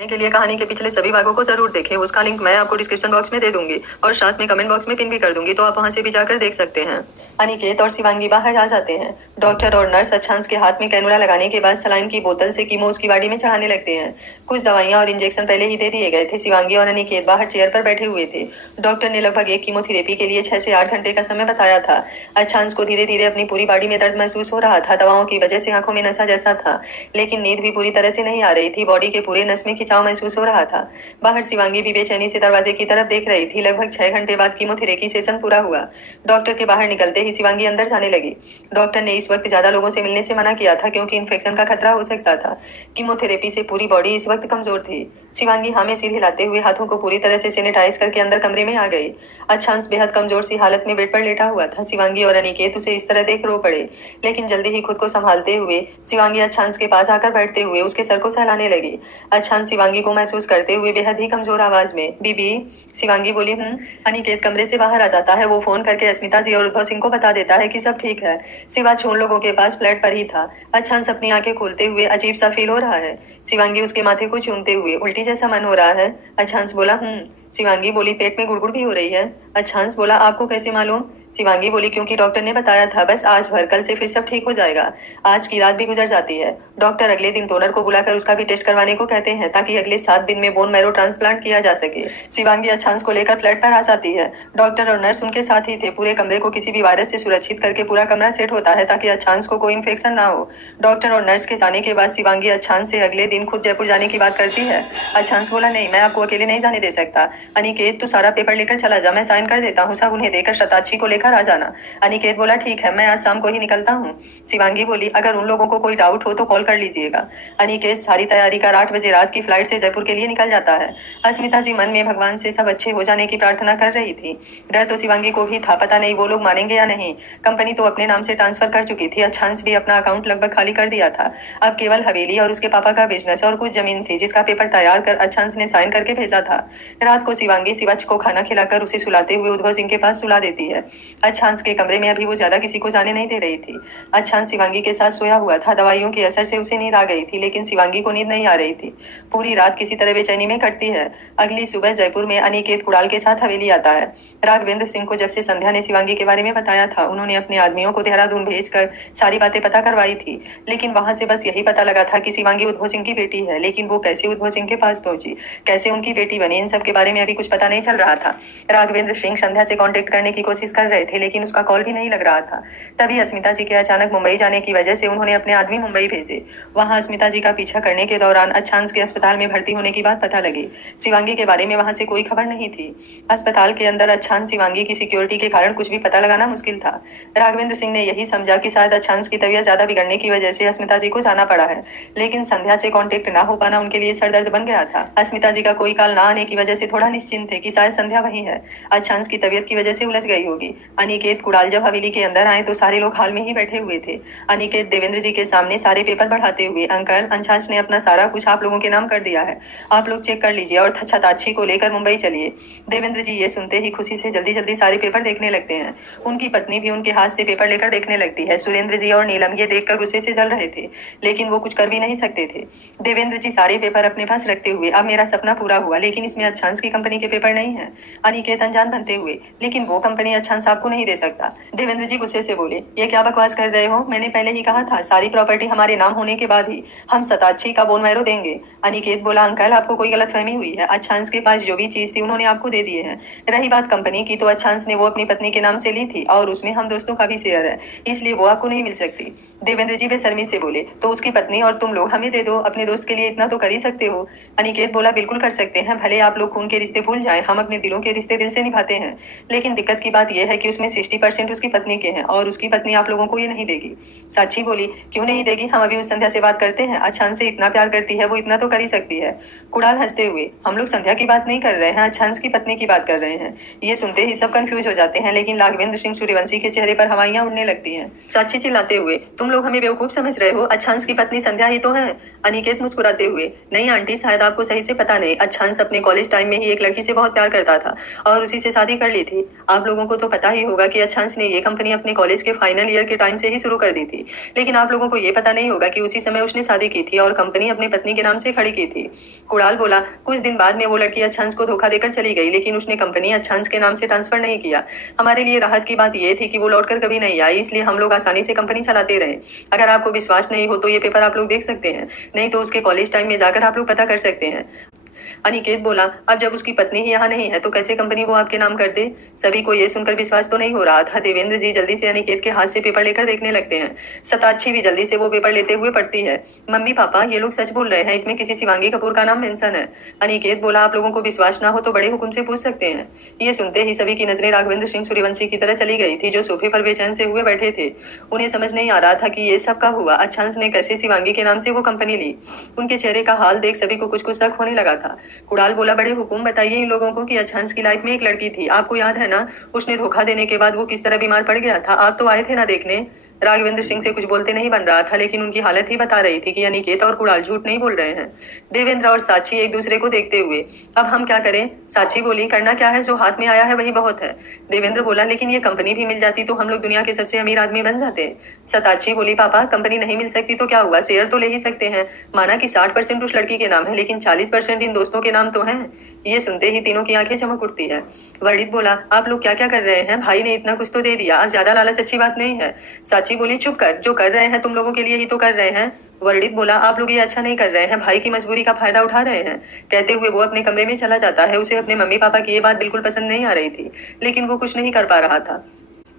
के लिए कहानी के पिछले सभी भागों को जरूर देखें। उसका लिंक मैं आपको डिस्क्रिप्शन बॉक्स में दे दूंगी और साथ में कमेंट बॉक्स में पिन भी कर दूंगी, तो आप वहां से भी जाकर देख सकते हैं। अनिकेत और शिवांगी बाहर आ जाते हैं। डॉक्टर और नर्स अच्छांश के हाथ में कैनुला लगाने के बाद सलाइन की बोतल से कीमो उसकी बॉडी में चढ़ाने लगते हैं। कुछ दवाइयां और इंजेक्शन पहले ही दे दिए गए थे। शिवांगी और अनिकेत बाहर चेयर पर बैठे हुए थे। डॉक्टर ने लगभग एक कीमोथेरेपी के लिए 6 से 8 घंटे का समय बताया था। अच्छांश को धीरे धीरे अपनी पूरी बॉडी में दर्द महसूस हो रहा था। दवाओं की वजह से आंखों में नशा जैसा था, लेकिन नींद भी पूरी तरह से नहीं आ रही थी। बॉडी के पूरे नस में खिंचाव महसूस हो रहा था। बाहर शिवांगी भी बेचैनी से दरवाजे की तरफ देख रही थी। लगभग 6 घंटे बाद कीमोथेरेपी सेशन पूरा हुआ। डॉक्टर के बाहर निकलते ही शिवांगी अंदर जाने लगी। डॉक्टर ने इस वक्त ज्यादा लोगों से मिलने से मना किया था क्योंकि इन्फेक्शन का खतरा हो सकता था। कीमोथेरेपी से पूरी बॉडी इस वक्त कमजोर थी। शिवांगी हाँ में सिर हिलाते हुए हाथों को पूरी तरह से सैनिटाइज करके अंदर कमरे में आ गई। अच्छांश बेहद कमजोर सी हालत में बेड पर लेटा हुआ था। शिवांगी और अनिकेत उसे इस तरह देख रो पड़े, लेकिन जल्दी ही खुद को संभालते हुए शिवांगी अच्छांश के पास आकर बैठते हुए उसके सर को सहलाने लगी। अच्छांश शिवांगी को महसूस करते हुए बेहद ही कमजोर आवाज में, बीबी। शिवांगी बोली, अनिकेत कमरे से बाहर आ जाता है। वो फोन करके अस्मिता जी और उद्भव सिंह को बता देता है कि सब ठीक है। शिवा छोड़ लोगों के पास फ्लैट पर ही था। अच्छांश अपनी आंखें खोलते हुए अजीब सा फील हो रहा है। शिवांगी उसके माथे को चूमते हुए, उल्टी जैसा मन हो रहा है। अच्छांश बोला, शिवांगी बोली, पेट में गुड़गुड़ भी हो रही है। अच्छांश बोला, आपको कैसे मालूम? शिवांगी बोली, क्योंकि डॉक्टर ने बताया था। बस आज भर, कल से फिर सब ठीक हो जाएगा। आज की रात भी गुजर जाती है। डॉक्टर अगले दिन डोनर को बुलाकर उसका भी टेस्ट करवाने को कहते हैं ताकि अगले 7 दिन में बोन मैरो ट्रांसप्लांट किया जा सके। शिवांगी अच्छांश को लेकर फ्लैट पर आ जाती है। डॉक्टर और नर्स उनके साथ ही थे। पूरे कमरे को किसी भी वायरस से सुरक्षित करके पूरा कमरा सेट होता है ताकि अच्छांश को कोई इन्फेक्शन ना हो। डॉक्टर और नर्स के जाने के बाद शिवांगी अच्छांश से अगले दिन खुद जयपुर जाने की बात करती है। अच्छांश बोला, नहीं, मैं आपको अकेले नहीं जाने दे सकता। अनिकेत, तू सारा पेपर लेकर चला जा, मैं साइन कर देता हूँ। सब उन्हें देकर शताक्षी को लेकर आ जाना। अनिकेत बोला, ठीक है, मैं आज शाम को ही निकलता हूँ। शिवांगी बोली, अगर उन लोगों को कोई डाउट हो तो कॉल कर लीजिएगा। अनिकेत सारी तैयारी कर 8 बजे रात की फ्लाइट से जयपुर के लिए निकल जाता है। अस्मिता जी मन में भगवान से सब अच्छे हो जाने की प्रार्थना कर रही थी। डर तो शिवांगी को भी था, पता नहीं वो लोग मानेंगे या नहीं। कंपनी तो अपने नाम से ट्रांसफर कर चुकी थी। अच्छांश भी अपना अकाउंट लगभग खाली कर दिया था। अब केवल हवेली और उसके पापा का बिजनेस और कुछ जमीन थी जिसका पेपर तैयार कर अच्छांश ने साइन करके भेजा था। रात को शिवांगी शिवाच को खाना खिलाकर उसे सुलाते हुए उद्भव सिंह के पास सुला देती है। अच्छांश के कमरे में अभी वो ज्यादा किसी को जाने नहीं दे रही थी। अच्छांश शिवांगी के साथ सोया हुआ था। दवाइयों के असर से उसे नींद आ गई थी, लेकिन शिवांगी को नींद नहीं आ रही थी। पूरी रात किसी तरह बेचैनी में कटती है। अगली सुबह जयपुर में अनिकेत कुणाल के साथ हवेली आता है। राघवेंद्र सिंह को जब से संध्या ने शिवांगी के बारे में बताया था, उन्होंने अपने आदमियों को देहरादून भेजकर सारी बातें पता करवाई थी, लेकिन वहां से बस यही पता लगा था कि शिवांगी उद्भव सिंह की बेटी है। लेकिन वो कैसे उद्भव सिंह के पास पहुंची, कैसे उनकी बेटी बनी, इन सब के बारे में अभी कुछ पता नहीं चल रहा था। राघवेंद्र सिंह संध्या से कांटेक्ट करने की कोशिश कर रहे थे, लेकिन उसका कॉल भी नहीं लग रहा था। तभी अस्मिता जी के अचानक मुंबई जाने की वजह से उन्होंने अपने आदमी मुंबई भेजे। वहां अस्मिता जी का पीछा करने के दौरान अच्छांश के अस्पताल में भर्ती होने की बात पता लगी। शिवांगी के बारे में वहां से कोई खबर नहीं थी। अस्पताल के अंदर अच्छांश शिवांगी की सिक्योरिटी के कारण कुछ भी पता लगाना मुश्किल था। राघवेंद्र सिंह ने यही समझा कि शायद अच्छांश की तबीयत ज्यादा बिगड़ने की वजह से अस्मिता जी को जाना पड़ा है, लेकिन संध्या से कांटेक्ट ना हो पाना उनके लिए सरदर्द बन गया था। अस्मिता जी का कोई कॉल ना आने की वजह से थोड़ा निश्चिंत थे कि शायद संध्या वही है। अच्छांश की तबीयत की वजह से उलझ गई होगी। अनिकेत कुणाल जब हवेली के अंदर आए तो सारे लोग हाल में ही बैठे हुए थे। अनिकेत देवेंद्र जी के सामने सारे पेपर बढ़ाते हुए, अंकल, अच्छांश ने अपना सारा कुछ आप लोगों के नाम कर दिया है, आप लोग चेक कर लीजिए और छताक्षी को लेकर मुंबई चलिए। देवेंद्र जी ये सुनते ही खुशी से जल्दी जल्दी सारे पेपर देखने लगते हैं। उनकी पत्नी भी उनके हाथ से पेपर लेकर देखने लगती है। सुरेंद्र जी और नीलम ये देखकर गुस्से से जल रहे थे, लेकिन वो कुछ कर भी नहीं सकते थे। देवेंद्र जी सारे पेपर अपने पास रखते हुए, अब मेरा सपना पूरा हुआ, लेकिन इसमें अच्छांश की कंपनी के पेपर नहीं है। अनिकेत अनजान बनते हुए, लेकिन वो कंपनी अच्छांश आपको नहीं दे सकता। देवेंद्र जी गुस्से से बोले, ये क्या बकवास कर रहे हो? मैंने पहले ही कहा था सारी प्रॉपर्टी हमारे नाम होने के बाद ही हम शताक्षी का बोन मैरो देंगे। अनिकेत बोला, अंकल, आपको कोई गलतफहमी हुई है। अच्छांश के पास जो भी चीज थी उन्होंने आपको दे दिए हैं। रही बात कंपनी की, तो अच्छांश ने वो अपनी पत्नी के नाम से ली थी और उसमें हम दोस्तों का भी शेयर है, इसलिए वो आपको नहीं मिल सकती। देवेंद्र जी बेशर्मी से बोले, तो उसकी पत्नी और तुम लोग हमें दे दो, अपने दोस्त के लिए इतना तो कर ही सकते हो। अनिकेत बोला, बिल्कुल कर सकते हैं, भले आप लोग खून के रिश्ते भूल जाएं, हम अपने दिलों के रिश्ते दिल से निभाते हैं। लेकिन दिक्कत की बात यह है कि उसमें 60% उसकी पत्नी के हैं और उसकी पत्नी आप लोगों को ये नहीं देगी। साक्षी बोली, क्यों नहीं देगी? हम अभी उस संध्या से बात करते हैं। अच्छांश से इतना प्यार करती है, वो इतना तो कर ही सकती है। कुणाल हंसते हुए, हम लोग संध्या की बात नहीं कर रहे हैं, अच्छांश की पत्नी की बात कर रहे हैं। ये सुनते ही सब कंफ्यूज हो जाते हैं, लेकिन राघवेंद्र सिंह सूर्यवंशी के चेहरे पर हवाइयां उड़ने लगती हैं। साक्षी चिल्लाते हुए, तुम लोग हमें बेवकूफ समझ रहे हो, अच्छांश की पत्नी संध्या ही तो है। अनिकेत मुस्कुराते हुए, नहीं आंटी, शायद आपको सही से पता नहीं, अच्छांश अपने कॉलेज टाइम में ही एक लड़की से बहुत प्यार करता था और उसी से शादी कर ली थी। आप लोगों को तो पता ही ही होगा कि अच्छांश ने ये कंपनी अपने कॉलेज के फाइनल ईयर के टाइम से ही शुरू कर दी थी, लेकिन आप लोगों को ये पता नहीं होगा कि उसी समय उसने शादी की थी और कंपनी अपनी पत्नी के नाम से खड़ी की थी। कुणाल बोला, कुछ दिन बाद में वो लड़की अच्छांश को धोखा देकर चली गई, लेकिन उसने कंपनी अच्छांश के नाम से ट्रांसफर नहीं किया। हमारे लिए राहत की बात यह थी कि वो लौटकर कभी नहीं आई, इसलिए हम लोग आसानी से कंपनी चलाते रहे। अगर आपको विश्वास नहीं हो तो ये पेपर आप लोग देख सकते हैं, नहीं तो उसके कॉलेज टाइम में जाकर आप लोग पता कर सकते हैं। अनिकेत बोला, अब जब उसकी पत्नी ही यहाँ नहीं है तो कैसे कंपनी वो आपके नाम कर दे। सभी को ये सुनकर विश्वास तो नहीं हो रहा था। देवेंद्र जी जल्दी से अनिकेत के हाथ से पेपर लेकर देखने लगते हैं। सताक्षी भी जल्दी से वो पेपर लेते हुए पढ़ती है। मम्मी पापा, ये लोग सच बोल रहे हैं, इसमें किसी शिवांगी कपूर का नाम मेंशन है। अनिकेत बोला, आप लोगों को विश्वास ना हो तो बड़े हुक्म से पूछ सकते हैं। ये सुनते ही सभी की नजरें राघवेंद्र सिंह सूर्यवंशी की तरह चली गई थी, जो सोफे पर बेचैन से हुए बैठे थे। उन्हें समझ नहीं आ रहा था कि ये सब कब हुआ। अच्छांश ने कैसे शिवांगी के नाम से वो कंपनी ली। उनके चेहरे का हाल देख सभी को कुछ कुछ शक होने लगा था। कुणाल बोला, बड़े हुकुम, बताइए इन लोगों को कि अच्छांश की लाइफ में एक लड़की थी, आपको याद है ना, उसने धोखा देने के बाद वो किस तरह बीमार पड़ गया था, आप तो आए थे ना देखने। राघवेंद्र सिंह से कुछ बोलते नहीं बन रहा था, लेकिन उनकी हालत ही बता रही थी कि अनिकेत और कुणाल झूठ नहीं बोल रहे हैं। देवेंद्र और साक्षी एक दूसरे को देखते हुए, अब हम क्या करें। साक्षी बोली, करना क्या है, जो हाथ में आया है वही बहुत है। देवेंद्र बोला, लेकिन ये कंपनी भी मिल जाती तो हम लोग दुनिया के सबसे अमीर आदमी बन जाते। सताक्षी बोली, पापा कंपनी नहीं मिल सकती तो क्या हुआ, शेयर तो ले ही सकते हैं। माना कि 60% उस लड़की के नाम है, लेकिन 40% इन दोस्तों के नाम तो है। ये सुनते ही तीनों की आंखें चमक उठती है। वर्णित बोला, आप लोग क्या क्या कर रहे हैं, भाई ने इतना कुछ तो दे दिया, अब ज्यादा लालच अच्छी बात नहीं है। साची बोली, चुप कर, जो कर रहे हैं तुम लोगों के लिए ही तो कर रहे हैं। वर्णित बोला, आप लोग ये अच्छा नहीं कर रहे हैं, भाई की मजबूरी का फायदा उठा रहे हैं। कहते हुए वो अपने कमरे में चला जाता है। उसे अपने मम्मी पापा की ये बात बिल्कुल पसंद नहीं आ रही थी, लेकिन वो कुछ नहीं कर पा रहा था।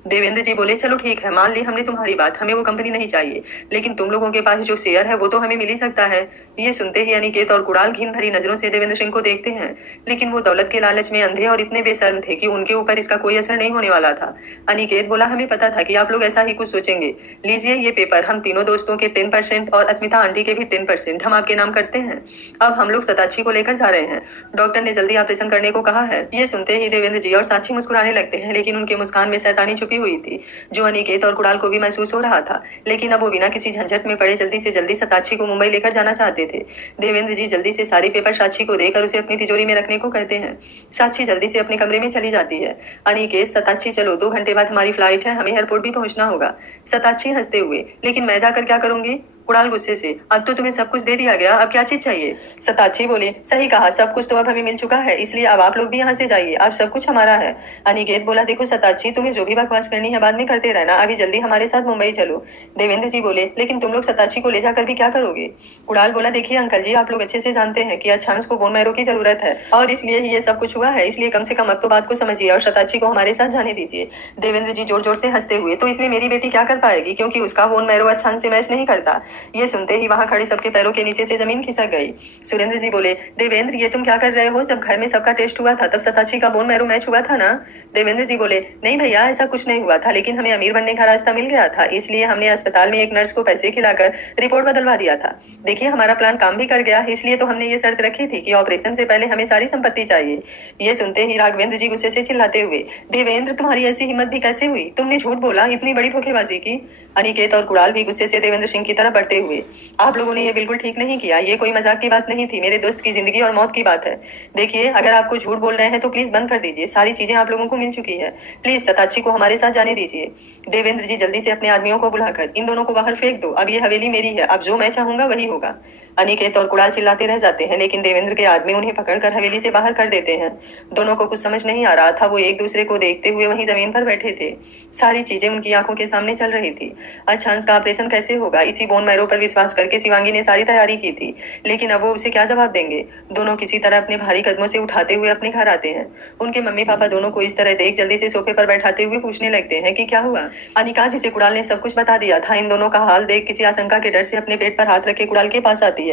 देवेंद्र जी बोले, चलो ठीक है, मान ली हमने तुम्हारी बात, हमें वो कंपनी नहीं चाहिए, लेकिन तुम लोगों के पास जो शेयर है वो तो हमें मिल ही सकता है। ये सुनते ही अनिकेत और कुणाल घिन भरी नजरों से देवेंद्र सिंह को देखते हैं, लेकिन वो दौलत के लालच में अंधे और इतने बेशर्म थे कि उनके ऊपर इसका कोई असर नहीं होने वाला था। अनिकेत बोला, हमें पता था कि आप लोग ऐसा ही कुछ सोचेंगे। लीजिए ये पेपर, हम तीनों दोस्तों के 10% और अस्मिता आंटी के भी 10% हम आपके नाम करते हैं। अब हम लोग सताक्षी को लेकर जा रहे हैं, डॉक्टर ने जल्दी ऑपरेशन करने को कहा है। ये सुनते ही देवेंद्र जी और साक्षी मुस्कुराने लगते हैं, लेकिन उनके मुस्कान में शैतानी छुपी हुई थी, जो अनिकेत और कुणाल को भी महसूस हो रहा था। लेकिन अब वो बिना किसी झंझट में पड़े जल्दी से जल्दी सताक्षी को मुंबई लेकर जाना चाहते थे। देवेंद्र जी जल्दी से सारे पेपर साक्षी को देकर उसे अपनी तिजोरी में रखने को कहते हैं। साक्षी जल्दी से अपने कमरे में चली जाती है। अनिकेत, सताक्षी चलो, 2 घंटे बाद हमारी फ्लाइट है, हमें एयरपोर्ट भी पहुंचना होगा। सताक्षी हंसते हुए, लेकिन मैं जाकर क्या करूंगी। कुणाल गुस्से से, अब तो तुम्हें सब कुछ दे दिया गया, अब क्या चीज चाहिए। सताक्षी बोले, सही कहा, सब कुछ तो अब हमें मिल चुका है, इसलिए अब आप लोग भी यहाँ से जाइए, अब सब कुछ हमारा है। अनिकेत बोला, देखो सताक्षी, तुम्हें जो भी बकवास करनी है बाद में करते रहना, अभी जल्दी हमारे साथ मुंबई चलो। देवेंद्र जी बोले, लेकिन तुम लोग सताक्षी को ले जाकर भी क्या करोगे। कुणाल बोला, देखिए अंकल जी, आप लोग अच्छे से जानते हैं कि अच्छांश को बोन मैरो की जरूरत है और इसलिए ही ये सब कुछ हुआ है, इसलिए कम से कम अब तो बात को समझिए और सताक्षी को हमारे साथ जाने दीजिए। देवेंद्र जी जोर जोर से हंसते हुए, तो इसमें मेरी बेटी क्या कर पाएगी, क्योंकि उसका बोन मैरो अच्छांश से मैच नहीं करता। ये सुनते ही वहां खड़े सबके पैरों के नीचे से जमीन खिसक गई। सुरेंद्र जी बोले, देवेंद्र ये तुम क्या कर रहे हो, जब घर में सबका टेस्ट हुआ था तब सताक्षी का बोन मैरो मैच हुआ था ना। देवेंद्र जी बोले, नहीं भैया ऐसा कुछ नहीं हुआ था, लेकिन हमें अमीर बनने का रास्ता मिल गया था, इसलिए हमने अस्पताल में एक नर्स को पैसे खिलाकर रिपोर्ट बदलवा दिया था। देखिए हमारा प्लान काम भी कर गया, इसलिए तो हमने ये शर्त रखी थी कि ऑपरेशन से पहले हमें सारी संपत्ति चाहिए। ये सुनते ही राघवेंद्र जी गुस्से से चिल्लाते हुए, देवेंद्र तुम्हारी ऐसी हिम्मत भी कैसे हुई, तुमने झूठ बोला, इतनी बड़ी धोखेबाजी की। अनिकेत और कुणाल भी गुस्से से देवेंद्र सिंह की तरफ बढ़ते हुए, आप लोगों ने ये बिल्कुल ठीक नहीं किया, ये कोई मजाक की बात नहीं थी, मेरे दोस्त की जिंदगी और मौत की बात है। देखिए अगर आपको झूठ बोल रहे हैं तो प्लीज बंद कर दीजिए, सारी चीजें आप लोगों को मिल चुकी है, प्लीज सताक्षी को हमारे साथ जाने दीजिए। देवेंद्र जी जल्दी से अपने आदमियों को बुलाकर, इन दोनों को बाहर फेंक दो, अब ये हवेली मेरी है, अब जो मैं चाहूंगा वही होगा। अनिकेत और कुणाल चिल्लाते रह जाते हैं, लेकिन देवेंद्र के आदमी उन्हें पकड़कर हवेली से बाहर कर देते हैं। दोनों को कुछ समझ नहीं आ रहा था, वो एक दूसरे को देखते हुए वहीं जमीन पर बैठे थे। सारी चीजें उनकी आंखों के सामने चल रही थी। अच्छांश का ऑपरेशन कैसे होगा, इसी बोन मैरो पर विश्वास करके शिवांगी ने सारी तैयारी की थी, लेकिन अब वो उसे क्या जवाब देंगे। दोनों किसी तरह अपने भारी कदमों से उठाते हुए अपने घर आते हैं। उनके मम्मी पापा दोनों को इस तरह देख जल्दी से सोफे पर बैठाते हुए पूछने लगते हैं कि क्या हुआ। अनिका, जिसे कुणाल ने सब कुछ बता दिया था, इन दोनों का हाल देख किसी आशंका के डर से अपने पेट पर हाथ रखे कुणाल के पास आती है।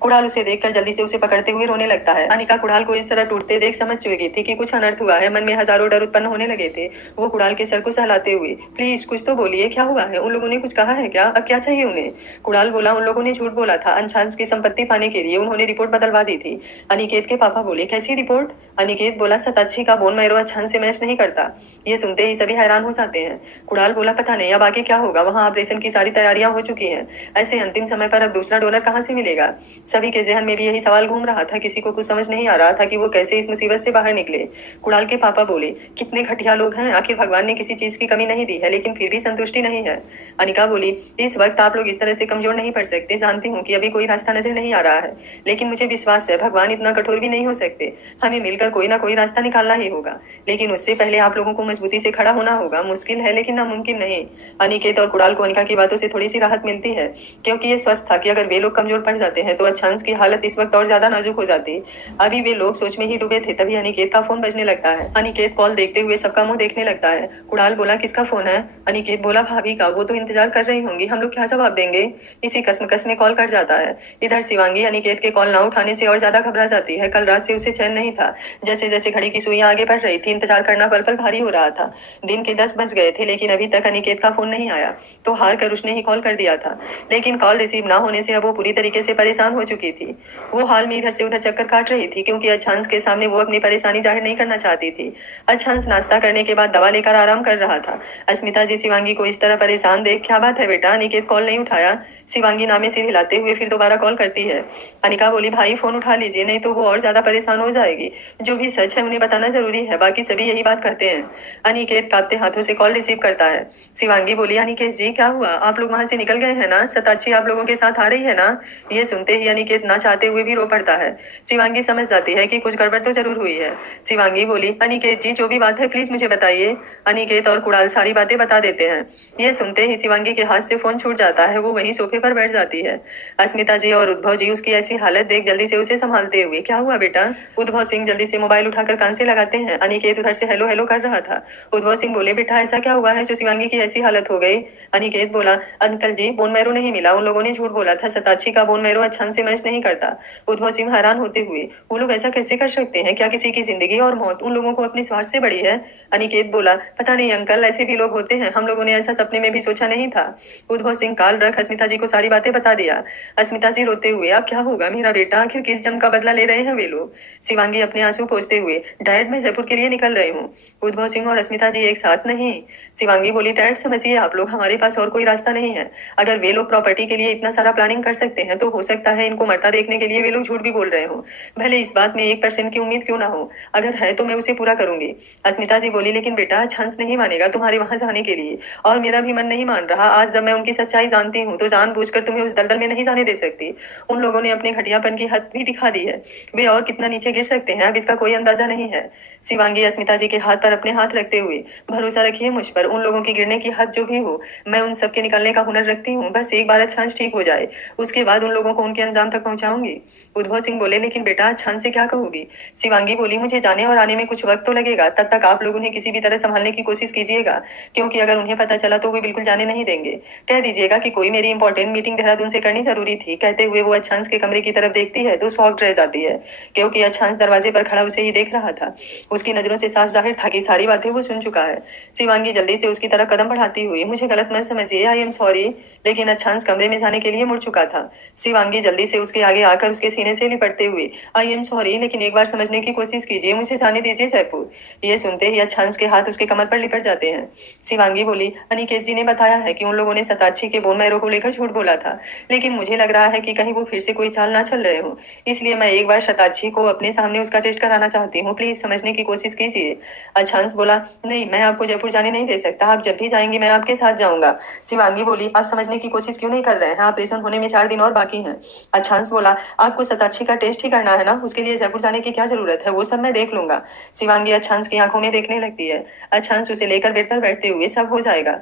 कुणाल उसे देखकर जल्दी से उसे पकड़ते हुए रोने लगता है। अनिका कुणाल को इस तरह टूटते देख समझ चुकी थी कि कुछ अनर्थ हुआ है, मन में हजारों डर उत्पन्न होने लगे थे। वो कुणाल के सर को सहलाते हुए, प्लीज कुछ तो बोलिए, क्या हुआ है, उन लोगों ने कुछ कहा है क्या, अब क्या चाहिए उन्हें। कुणाल बोला, उन लोगों ने झूठ बोला था, अच्छांश की संपत्ति पाने के लिए उन्होंने रिपोर्ट बदलवा दी थी। अनिकेत के पापा बोले, कैसी रिपोर्ट। अनिकेत बोला, सताक्षी का बोन मैरो अच्छांश से मैच नहीं करता। ये सुनते ही सभी हैरान हो जाते हैं। कुणाल बोला, पता नहीं अब आगे क्या होगा, वहाँ ऑपरेशन की सारी तैयारियां हो चुकी हैं, ऐसे अंतिम समय पर अब दूसरा डोनर कहाँ से मिलेगा। मिलेगा। सभी के जहन में भी यही सवाल घूम रहा था। किसी को कुछ समझ नहीं आ रहा था कि वो कैसे इस मुसीबत से बाहर निकले। कुणाल के पापा बोले, कितने घटिया लोग हैं। आखिर भगवान ने किसी चीज की कमी नहीं दी है, लेकिन फिर भी संतुष्टि नहीं है। अनिका बोली, इस वक्त आप लोग इस तरह से कमजोर नहीं पड़ सकते। जानती हूँ कि अभी कोई रास्ता नजर नहीं आ रहा है, लेकिन मुझे विश्वास है भगवान इतना कठोर भी नहीं हो सकते। हमें मिलकर कोई ना कोई रास्ता निकालना ही होगा, लेकिन उससे पहले आप लोगों को मजबूती से खड़ा होना होगा। मुश्किल है लेकिन नामुमकिन नहीं। अनिकेत और कुणाल को अनिका की बातों से थोड़ी सी राहत मिलती है, क्योंकि ये स्वस्थ था कि अगर वे लोग कमजोर पड़ जाते हैं तो अच्छांश की हालत इस वक्त और ज्यादा नाजुक हो जाती। अभी वे लोग सोच में ही डूबे थे, तभी अनिकेत का फोन बजने लगता है। अनिकेत कॉल देखते हुए सबका मुंह देखने लगता है। कुणाल बोला, किसका फोन है? अनिकेत बोला, भाभी का। वो तो इंतजार कर रही होंगी, हम लोग क्या जवाब देंगे? इसी कसमकस में कॉल कट जाता है। इधर शिवांगी अनिकेत के कॉल ना उठाने से और ज्यादा घबरा जाती है। कल रात से उसे चैन नहीं था। जैसे जैसे घड़ी की सुइयां आगे बढ़ रही थी, इंतजार करना पल पल भारी हो रहा था। दिन के 10 बज गए थे, लेकिन अभी तक अनिकेत का फोन नहीं आया। तो हार कर उसने ही कॉल कर दिया था, लेकिन कॉल रिसीव ना होने से अब वो पूरी तरीके से परेशान हो चुकी थी। वो हाल में इधर से उधर चक्कर काट रही थी, क्योंकि अच्छांश के सामने वो अपनी परेशानी जाहिर नहीं करना चाहती थी। अच्छांश नाश्ता करने के बाद दवा लेकर आराम कर रहा था। अस्मिता जी शिवांगी को इस तरह परेशान देख, क्या बात है बेटा? अनिकेत कॉल नहीं उठाया। शिवांगी नामे सिर हिलाते हुए फिर दोबारा कॉल करती है। अनिका बोली, भाई फोन उठा लीजिए, नहीं तो वो और ज्यादा परेशान हो जाएगी। जो भी सच है उन्हें बताना जरूरी है, बाकी सभी यही बात करते हैं। अनिकेत कांपते हाथों से कॉल रिसीव करता है। शिवांगी बोली, अनिकेत जी क्या हुआ? आप लोग वहां से निकल गए हैं ना? सताक्षी आप लोगों के साथ आ रही है ना? ये सुनते ही अनिकेत ना चाहते हुए भी रो पड़ता है। शिवांगी समझ जाती है कि कुछ गड़बड़ तो जरूर हुई है। शिवांगी बोली, अनिकेत जी जो भी बात है प्लीज मुझे बताइए। अनिकेत और कुणाल सारी बातें बता देते हैं। ये सुनते ही शिवांगी के हाथ से फोन छूट जाता है। वो वहीं सोफे पर बैठ जाती है। अस्मिता जी और उद्भव जी उसकी ऐसी हालत देख जल्दी से उसे संभालते हुए, क्या हुआ बेटा? उद्भव सिंह जल्दी से मोबाइल उठाकर कान से लगाते हैं। अनिकेत उधर से हेलो हेलो कर रहा था। उद्भव सिंह बोले, बेटा ऐसा क्या हुआ है जो शिवांगी की ऐसी हालत हो गई? अनिकेत बोला, अंकल जी बोन मैरो नहीं मिला, उन लोगों ने झूठ बोला था। सताक्षी का बोन मैरो अच्छांश से मैच नहीं करता। उद्भव सिंह हैरान होते हुए, वो लोग ऐसा कैसे कर सकते हैं? क्या किसी की जिंदगी और मौत उन लोगों को अपने स्वार्थ से बड़ी है? अनिकेत बोला, पता नहीं अंकल, ऐसे भी लोग होते हैं, हम लोगों ने ऐसा सपने में भी सोचा नहीं था। उद्भव सिंह काल रख अस्मिता जी को सारी बातें बता दिया। अस्मिता जी रोते हुए, अब क्या होगा मेरा बेटा? आखिर किस जन्म का बदला ले रहे हैं वे लोग? शिवांगी अपने आंसू पोंछते हुए, डैड मैं जयपुर के लिए निकल रही हूँ। उद्भव सिंह और अस्मिता जी एक साथ? नहीं। शिवांगी बोली, डैड समझिए आप लोग, हमारे पास और कोई रास्ता नहीं है। अगर वे लोग प्रॉपर्टी के लिए इतना सारा प्लानिंग कर सकते हैं तो हो सकता है इनको मरता देखने के लिए वे लोग झूठ भी बोल रहे हो। भले इस बात में 1% की उम्मीद क्यों ना हो, अगर है तो मैं उसे पूरा करूंगी। अस्मिता जी बोली, लेकिन बेटा चांस नहीं मानेगा तुम्हारे वहां जाने के लिए, और मेरा भी मन नहीं मान रहा। आज जब मैं उनकी सच्चाई जानती हूँ तो जानबूझकर तुम्हें उस दलदल में नहीं जाने दे सकती। उन लोगों ने अपने घटियापन की हद भी दिखा दी है। वे और कितना नीचे गिर सकते हैं अब इसका कोई अंदाजा नहीं है। शिवांगी अस्मिता जी के हाथ पर अपने हाथ रखते हुए, भरोसा रखिए मुझ पर, उन लोगों की गिरने की हद जो भी हो, मैं उन सबके निकलने का हुनर रखती हूँ। बस एक बार अच्छांश ठीक हो जाए, उसके बाद उन लोगों को उनके अंजाम तक पहुंचाऊंगी। उद्भव सिंह बोले, लेकिन बेटा अच्छांश से क्या कहोगी? शिवांगी बोली, मुझे जाने और आने में कुछ वक्त तो लगेगा, तब तक आप लोग उन्हें किसी भी तरह संभालने की कोशिश कीजिएगा, क्योंकि अगर उन्हें पता चला तो वे बिल्कुल जाने नहीं देंगे। कह दीजिएगा कि कोई मेरी इंपॉर्टेंट मीटिंग देहरादून से करनी जरूरी थी। कहते हुए वो अच्छांश के कमरे की तरफ देखती है तो शॉक्ड रह जाती है, क्योंकि अच्छांश दरवाजे पर खड़ा उसे ही देख रहा था। उसकी नजरों से साफ जाहिर था कि सारी बातें वो सुन चुका है। शिवांगी जल्दी से उसकी तरफ कदम बढ़ाती हुई, मुझे गलत मत समझिए, आई एम सॉरी, लेकिन अच्छांश कमरे में जाने के लिए मुड़ चुका था। शिवांगी जल्दी से उसके आगे आकर उसके सीने से लिपटते हुए, आई एम सॉरी, लेकिन एक बार समझने की कोशिश कीजिए, मुझे जाने दीजिए जयपुर। ये सुनते ही अच्छांश के हाथ उसके कमर पर लिपट जाते हैं। शिवांगी बोली, अनिकेत जी ने बताया है कि उन लोगों ने सताक्षी के बोन मैरो को लेकर झूठ बोला था, लेकिन मुझे लग रहा है कि कहीं वो फिर से कोई चाल ना चल रहे हो, इसलिए मैं एक बार सताक्षी को अपने सामने उसका टेस्ट कराना चाहती हूँ, प्लीज समझने की कोशिश कीजिए। अच्छांश बोला, नहीं मैं आपको जयपुर जाने नहीं दे सकता, आप जब भी जाएंगी मैं आपके साथ जाऊंगा। शिवांगी बोली, आप समझने की कोशिश क्यों नहीं कर रहे हैं? ऑपरेशन होने में 4 दिन और बाकी हैं। अच्छांश बोला, आपको सताक्षी का टेस्ट ही करना है ना, उसके लिए जयपुर जाने की क्या जरूरत है, वो सब मैं देख लूंगा। शिवांगी अच्छांश की आंखों में देखने लगती है। अच्छांश उसे लेकर बेड पर बैठते हुए, सब हो जाएगा।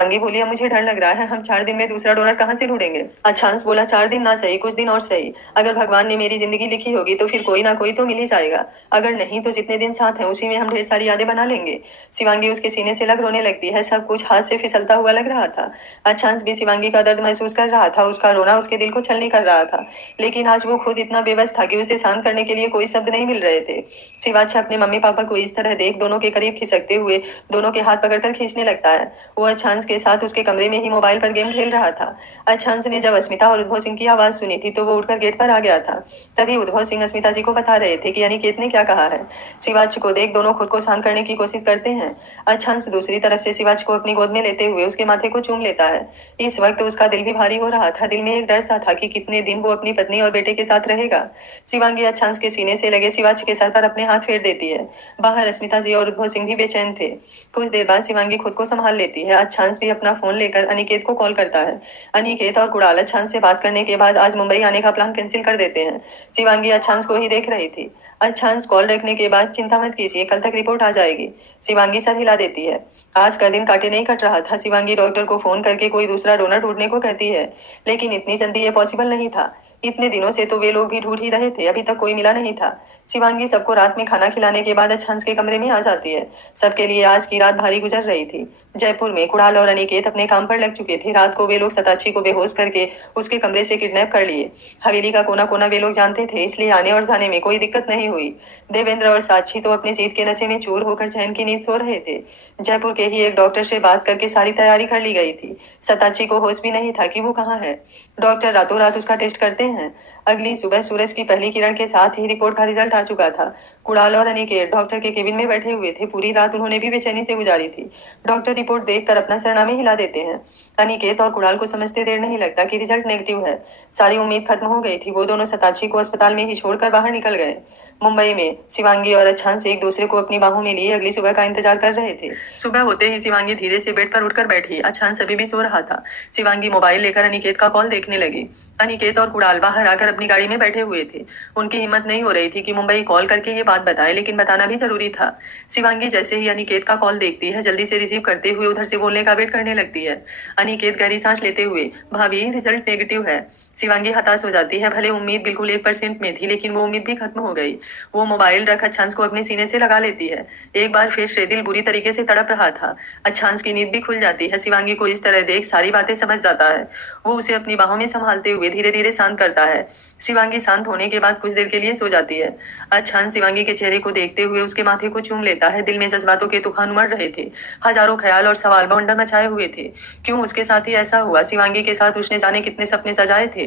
अंगी बोली, अब मुझे डर लग रहा है, हम 4 दिन में दूसरा डोनर कहाँ से ढूंढेंगे? अच्छांश बोला, 4 दिन ना सही, कुछ दिन और सही। अगर भगवान ने मेरी जिंदगी लिखी होगी तो फिर कोई ना कोई तो मिल ही जाएगा, अगर नहीं तो जितने दिन साथ हैं उसी में हम ढेर सारी यादें बना लेंगे। शिवांगी उसके सीने से लग रोने लगती है, सब कुछ हाथ से फिसलता हुआ लग रहा था। अच्छांश भी शिवांगी का दर्द महसूस कर रहा था, उसका रोना उसके दिल को छलनी कर रहा था, लेकिन आज वो खुद इतना बेबस था कि उसे शांत करने के लिए कोई शब्द नहीं मिल रहे थे। शिवाच अपने मम्मी पापा को इस तरह देख दोनों के करीब खिसकते हुए दोनों के हाथ पकड़कर खींचने लगता है। वो अच्छांश अच्छांश के साथ उसके कमरे में ही मोबाइल पर गेम खेल रहा था। अच्छांश ने जब अस्मिता और उद्भव सिंह की आवाज सुनी थी तो वो उठकर गेट पर आ गया था। तभी उद्भव सिंह अस्मिता जी को बता रहे थे कि अनिकेत ने क्या कहा है। शिवाच को देख दोनों खुद को शांत करने की कोशिश करते हैं। अच्छांश दूसरी तरफ से शिवाच को अपनी गोद में लेते हुए उसके माथे को चूम लेता है। इस वक्त उसका दिल भी भारी हो रहा था। दिल में एक डर सा था कि कितने दिन वो अपनी पत्नी और बेटे के साथ रहेगा। शिवांगी अच्छांश के सीने से लगे शिवाच के सर पर अपने हाथ फेर देती है। बाहर अस्मिता जी और उद्भव सिंह भी बेचैन थे। कुछ देर बाद शिवांगी खुद को संभाल लेती है। अच्छांश भी अपना फोन लेकर अनिकेत को कॉल करता है। अनिकेत और कुणाल अच्छांश से बात करने के बाद आज मुंबई आने का प्लान कैंसिल कर देते हैं। शिवांगी अच्छांश को ही देख रही थी। अच्छांश कॉल रखने के बाद चिंता मत कीजिए, कल तक रिपोर्ट आ जाएगी। शिवांगी सर हिला देती है। आज का दिन काटे नहीं कट रहा था। शिवांगी डॉक्टर को फोन करके कोई दूसरा डोनर ढूंढने को कहती है, लेकिन इतनी जल्दी ये पॉसिबल नहीं था। इतने दिनों से तो वे लोग भी ढूंढ ही रहे थे, अभी तक कोई मिला नहीं था। शिवांगी सबको रात में खाना खिलाने के बाद अच्छांश के कमरे में आ जाती है। सबके लिए आज की रात भारी गुजर रही थी। जयपुर में कुणाल और अनिकेत अपने काम पर लग चुके थे। रात को वे लोग सताची को बेहोश करके उसके कमरे से किडनैप कर लिए। हवेली का कोना कोना वे लोग जानते थे, इसलिए आने और जाने में कोई दिक्कत नहीं हुई। देवेंद्र और साक्षी तो अपनी जीत के नशे में चूर होकर चैन की नींद सो रहे थे। जयपुर के ही एक डॉक्टर से बात करके सारी तैयारी कर ली गई थी। सताची को होश भी नहीं था कि वो कहाँ है। डॉक्टर रातों रात उसका टेस्ट करते हैं। अगली सुबह सूरज की पहली किरण के साथ ही रिपोर्ट का रिजल्ट आ चुका था। कुणाल और अनिकेत डॉक्टर के केबिन में बैठे हुए थे। पूरी रात उन्होंने भी बेचैनी से गुजारी थी। डॉक्टर रिपोर्ट देखकर अपना सरनामे हिला देते हैं। अनिकेत और कुणाल को समझते देर नहीं लगता कि रिजल्ट नेगेटिव है। सारी उम्मीद खत्म हो गई थी। वो दोनों सताची को अस्पताल में ही छोड़कर बाहर निकल गए। मुंबई में शिवांगी और अच्छांश एक दूसरे को अपनी बाहों में लिए अगली सुबह का इंतजार कर रहे थे। सुबह होते ही शिवांगी धीरे से बेड पर उठकर बैठी। अच्छांश अभी भी सो रहा था। शिवांगी मोबाइल लेकर अनिकेत का कॉल देखने लगी। अनिकेत और कुणाल बाहर आकर अपनी गाड़ी में बैठे हुए थे। उनकी हिम्मत नहीं हो रही थी कि मुंबई कॉल करके ये बात बताए, लेकिन बताना भी जरूरी था। शिवांगी जैसे ही अनिकेत का कॉल देखती है, जल्दी से रिसीव करते हुए उधर से बोलने का वेट करने लगती है। अनिकेत गहरी सांस लेते हुए, भाभी रिजल्ट नेगेटिव है। शिवांगी हताश हो जाती है। भले उम्मीद बिल्कुल 1% में थी, लेकिन वो उम्मीद भी खत्म हो गई। वो मोबाइल रख अच्छांश को अपने सीने से लगा लेती है। एक बार फिर से दिल बुरी तरीके से तड़प रहा था। अच्छांश की नींद भी खुल जाती है। शिवांगी को इस तरह देख सारी बातें समझ जाता है। वो उसे अपनी बाहों में संभालते हुए धीरे धीरे शांत करता है। शिवांगी शांत होने के बाद कुछ देर के लिए सो जाती है। अच्छांश शिवांगी के चेहरे को देखते हुए उसके माथे को चूम लेता है। दिल में जज्बातों के तूफान उमड़ रहे थे। हजारों ख्याल और सवाल बवंडर मचाए हुए थे। क्यों उसके साथ ही ऐसा हुआ? शिवांगी के साथ उसने जाने कितने सपने सजाए थे।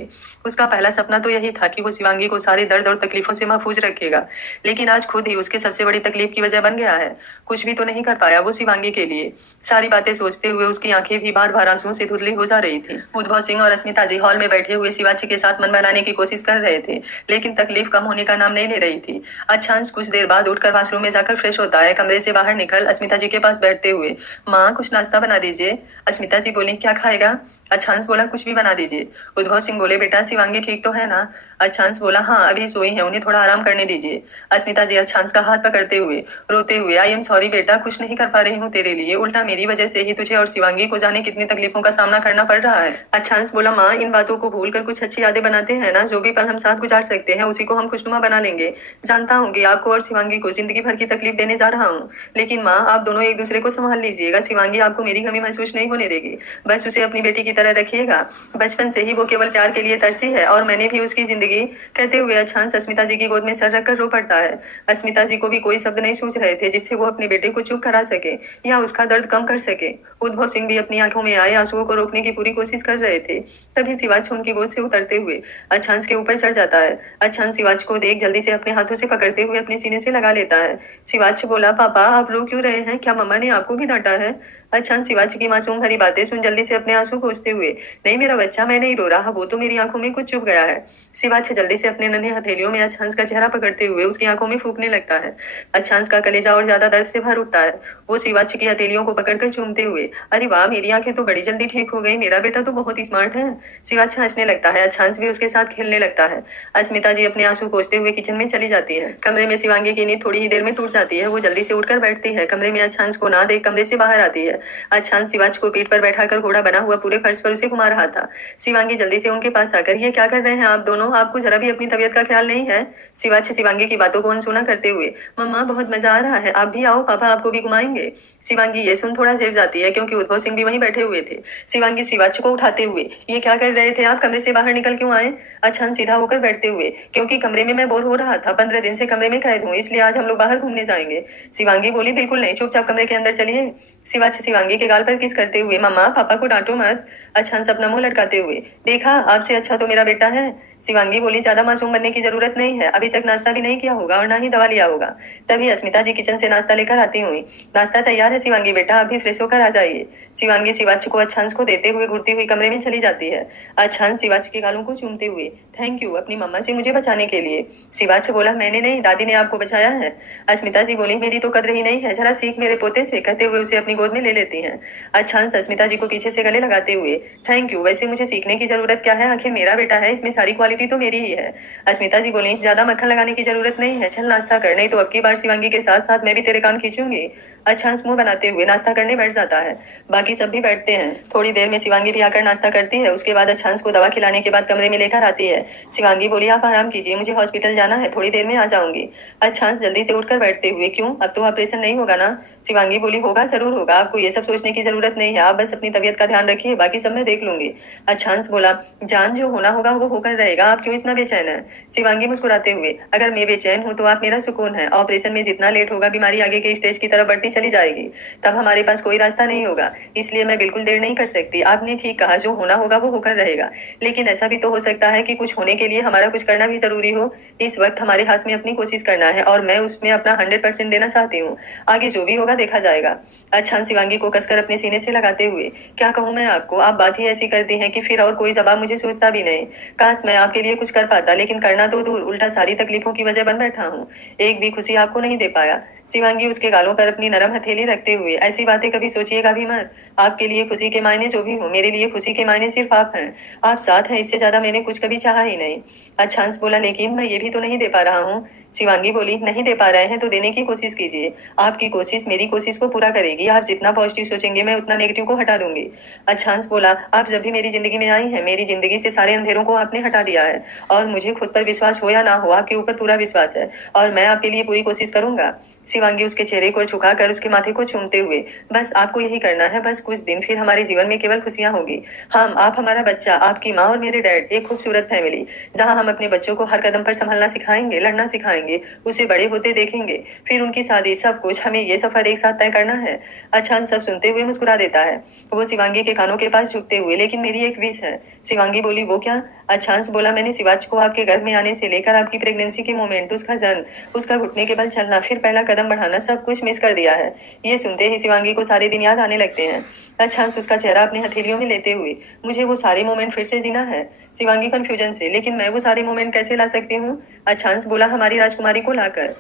उसका पहला सपना तो यही था कि वो शिवांगी को सारे दर्द और तकलीफों से महफूज रखेगा, लेकिन आज खुद ही उसके सबसे बड़ी तकलीफ की वजह बन गया है। कुछ भी तो नहीं कर पाया वो शिवांगी के लिए। सारी बातें सोचते हुए उसकी आंखें भी बार बार आंसुओं से धुंधली हो जा रही थी। उद्भव सिंह और अस्मिता जी हॉल में बैठे हुए शिवाची के साथ मन बनाने की कोशिश कर रहे थे, लेकिन तकलीफ कम होने का नाम नहीं ले रही थी। अच्छांश कुछ देर बाद उठकर वॉशरूम में जाकर फ्रेश होता है। कमरे से बाहर निकल अस्मिता जी के पास बैठते हुए, माँ कुछ नाश्ता बना दीजिए। अस्मिता जी बोली, क्या खाएगा? अच्छांश बोला, कुछ भी बना दीजिए। उद्भव सिंह बोले, बेटा शिवांगी ठीक तो है ना? अच्छांश बोला, हाँ अभी सोई है, उन्हें थोड़ा आराम करने दीजिए। अस्मिता जी अच्छांश का हाथ पकड़ते हुए रोते हुए, आई एम सॉरी बेटा, कुछ नहीं कर पा रही हूँ तेरे लिए। उल्टा मेरी वजह से ही तुझे और शिवांगी को जाने कितनी तकलीफों का सामना करना पड़ रहा है। अच्छांश बोला, माँ इन बातों को भूल कर कुछ अच्छी यादें बनाते हैं ना। जो भी पल हम साथ गुजार सकते हैं उसी को हम खुशनुमा बना लेंगे। जानता हूँ कि आपको और शिवांगी को जिंदगी भर की तकलीफ देने जा रहा हूँ, लेकिन माँ आप दोनों एक दूसरे को संभाल लीजिएगा। शिवांगी आपको मेरी कमी महसूस नहीं होने देगी। बस उसे अपनी बेटी की तरह रखिएगा। बचपन से ही वो केवल प्यार के लिए तरसी है, और मैंने भी उसकी जिंदगी। कहते हुए अच्छांश अस्मिता जी की गोद में सर रखकर रो पड़ता है। अस्मिता जी को भी कोई शब्द नहीं सोच रहे थे जिससे वो अपने बेटे को चुप करा सके या उसका दर्द कम कर सके। उद्भव सिंह भी अपनी आंखों में आए आंसुओं को रोकने की पूरी कोशिश कर रहे थे। तभी शिवाच उनकी गोद से उतरते हुए अच्छांश के ऊपर चढ़ जाता है। अच्छांश शिवाच को देख जल्दी से अपने हाथों से पकड़ते हुए अपने सीने से लगा लेता है। शिवाच बोला, पापा आप रो क्यों रहे हैं? क्या मम्मा ने आपको भी डांटा है? अच्छांश शिवाच की मासूम भरी बातें सुन जल्दी से अपने आंसू पोंछते हुए, नहीं मेरा बच्चा, मैं नहीं रो रहा, वो तो मेरी आंखों में कुछ चुभ गया है। शिवाच जल्दी से अपने नन्हे हथेलियों में अच्छांश का चेहरा पकड़ते हुए उसकी आंखों में फूंकने लगता है। अच्छांश का कलेजा और ज्यादा दर्द से भर उठता है। वो शिवाच की हथेलियों को पकड़कर चूमते हुए, अरे वाह मेरी आंखें तो बड़ी जल्दी ठीक हो गई, मेरा बेटा तो बहुत स्मार्ट है। शिवाच हंसने लगता है। अच्छांश भी उसके साथ खेलने लगता है। अस्मिता जी अपने आंसू पोंछते हुए किचन में चली जाती है। कमरे में शिवांगी की नींद थोड़ी ही देर में टूट जाती है। वो जल्दी से उठकर बैठती है। कमरे में अच्छांश को ना देख कमरे से बाहर आती है। अच्छांश शिवाच को पीठ पर बैठाकर घोड़ा बना हुआ पूरे फर्श पर उसे घुमा रहा था। शिवांगी जल्दी से उनके पास आकर, ये क्या कर रहे हैं आप दोनों? आपको जरा भी अपनी तबीयत का ख्याल नहीं है? शिवाच शिवांगी की बातों को अनसुना करते हुए, मम्मा बहुत मजा आ रहा है, आप भी आओ, पापा आपको भी घुमाएंगे। शिवांगी ये सुन थोड़ा जेब जाती है, क्योंकि उद्भव सिंह भी वहीं बैठे हुए थे। शिवांगी शिवाच को उठाते हुए, ये क्या कर रहे थे आप? कमरे से बाहर निकल क्यों आए? अच्छांश सीधा होकर बैठते हुए, क्योंकि कमरे में मैं बोर हो रहा था, 15 दिन से कमरे में कैद हूँ, इसलिए आज हम लोग बाहर घूमने जाएंगे। शिवांगी बोली, बिल्कुल नहीं, चुपचाप कमरे के अंदर चलिए। शिवाच शिवांगी के गाल पर किस करते हुए, मम्मा पापा को डांटो मत। अच्छांस अपना मुंह लटकाते हुए, देखा आपसे अच्छा तो मेरा बेटा है। शिवांगी बोली, ज्यादा मासूम बनने की जरूरत नहीं है, अभी तक नाश्ता भी नहीं किया होगा और ना ही दवा लिया होगा। तभी अस्मिता जी किचन से नाश्ता लेकर आती हुई, नाश्ता तैयार है शिवांगी बेटा, आप भी फ्रेश होकर आ जाइए। शिवांगी शिवाच को अच्छांस को देते हुए घुरती हुई कमरे में चली जाती है। अच्छांस शिवाच के गालों को चूमते हुए, थैंक यू अपनी मम्मा से मुझे बचाने के लिए। शिवाच बोला, मैंने नहीं, दादी ने आपको बचाया है। अस्मिता जी बोली, मेरी तो कदर ही नहीं है, जरा सीख मेरे पोते से, कहते हुए उसे अपनी गोद में ले लेती हैं। अच्छांस अस्मिता जी को पीछे से गले लगाते हुए, थैंक यू, वैसे मुझे सीखने की जरूरत क्या है, आखिर मेरा बेटा है, इसमें सारी क्वालिटी तो मेरी ही है। अस्मिता जी बोली, ज्यादा मक्खन लगाने की जरूरत नहीं है, चल नाश्ता कर, नहीं तो अब की बार शिवांगी के साथ साथ मैं भी तेरे कान खींचूंगी। अच्छांस मुंह बनाते हुए नाश्ता करने बैठ जाता है। बाकी सब भी बैठते हैं। थोड़ी देर में शिवांगी भी आकर नाश्ता करती है। उसके बाद अच्छांस को दवा खिलाने के बाद कमरे में लेकर आती है। शिवांगी बोली, आप आराम कीजिए, मुझे हॉस्पिटल जाना है, थोड़ी देर में आ जाऊंगी। अच्छांस जल्दी से उठकर बैठते हुए, क्यों, अब तो ऑपरेशन नहीं होगा ना। शिवांगी बोली, होगा, जरूर होगा, आपको ये सब सोचने की जरूरत नहीं है, आप बस अपनी तबीयत का ध्यान रखिए, बाकी सब मैं देख लूंगी। अच्छांस बोला, जान जो होना होगा वो होकर रहेगा, आप क्यों इतना बेचैन है। शिवांगी मुस्कुराते हुए, अगर मैं बेचैन हूँ तो आप मेरा सुकून है। ऑपरेशन में जितना लेट होगा बीमारी आगे के स्टेज की तरफ बढ़ती चली जाएगी, तब हमारे पास कोई रास्ता नहीं होगा, इसलिए मैं बिल्कुल देर नहीं कर सकती। आपने ठीक कहा, जो होना होगा वो होकर रहेगा, लेकिन ऐसा भी तो हो सकता है कि कुछ होने के लिए हमारा कुछ करना भी जरूरी हो। इस वक्त हमारे हाथ में अपनी कोशिश करना है और मैं उसमें अपना 100% देना चाहती हूँ, आगे जो भी होगा देखा जाएगा। अच्छा शिवांगी को कसकर अपने सीने से लगाते हुए, क्या कहूँ मैं आपको, आप बात ही ऐसी करती हैं कि फिर और कोई जवाब मुझे सोचता भी नहीं। काश मैं आपके लिए कुछ कर पाता, लेकिन करना तो दूर, उल्टा सारी तकलीफों की वजह बन बैठा हूँ, एक भी खुशी आपको नहीं दे पाया। शिवांगी उसके गालों पर अपनी नरम हथेली रखते हुए, ऐसी बातें कभी सोचिएगा भी मत। आपके लिए खुशी के मायने जो भी हो, मेरे लिए खुशी के मायने सिर्फ आप हैं। आप साथ हैं, इससे ज्यादा मैंने कुछ कभी चाहा ही नहीं। अच्छांस बोला, लेकिन मैं ये भी तो नहीं दे पा रहा हूँ। शिवांगी बोली, नहीं दे पा रहे हैं तो देने की कोशिश कीजिए, आपकी कोशिश मेरी कोशिश को पूरा करेगी। आप जितना पॉजिटिव सोचेंगे मैं उतना नेगेटिव को हटा दूंगी। अच्छांस बोला, आप जब भी मेरी जिंदगी में आई हैं, मेरी जिंदगी से सारे अंधेरों को आपने हटा दिया है, और मुझे खुद पर विश्वास हो या ना हो, आपके ऊपर पूरा विश्वास है, और मैं आपके लिए पूरी कोशिश करूंगा। शिवांगी उसके चेहरे को झुकाकर उसके माथे को चूमते हुए, बस आपको यही करना है, बस कुछ दिन, फिर हमारे जीवन में केवल खुशियां होगी। हम, आप, हमारा बच्चा, आपकी माँ और मेरे डैड, एक खूबसूरत फैमिली, जहां हम अपने बच्चों को हर कदम पर संभलना सिखाएंगे, लड़ना सिखाएंगे, उसे बड़े होते देखेंगे, फिर उनकी शादी, सब कुछ, हमें ये सफर एक साथ तय करना है। अच्छा सब सुनते हुए मुस्कुरा देता है। वो शिवांगी के कानों के पास झुकते हुए, लेकिन मेरी एक विश है। शिवांगी बोली, वो क्या। अच्छांस बोला, मैंने शिवाज को आपके घर में आने से लेकर आपकी प्रेगनेंसी के मोमेंट, उसका जन्म, उसका घुटने के बल चलना, फिर पहला कदम बढ़ाना, सब कुछ मिस कर दिया है। ये सुनते ही शिवांगी को सारे दिन याद आने लगते हैं। अच्छांस उसका चेहरा अपनी हथेलियों में लेते हुए, मुझे वो सारे मोमेंट फिर से जीना है। शिवांगी कंफ्यूजन से, लेकिन मैं वो सारे मोमेंट कैसे ला सकती हूँ। अच्छांस बोला, हमारी राजकुमारी को लाकर।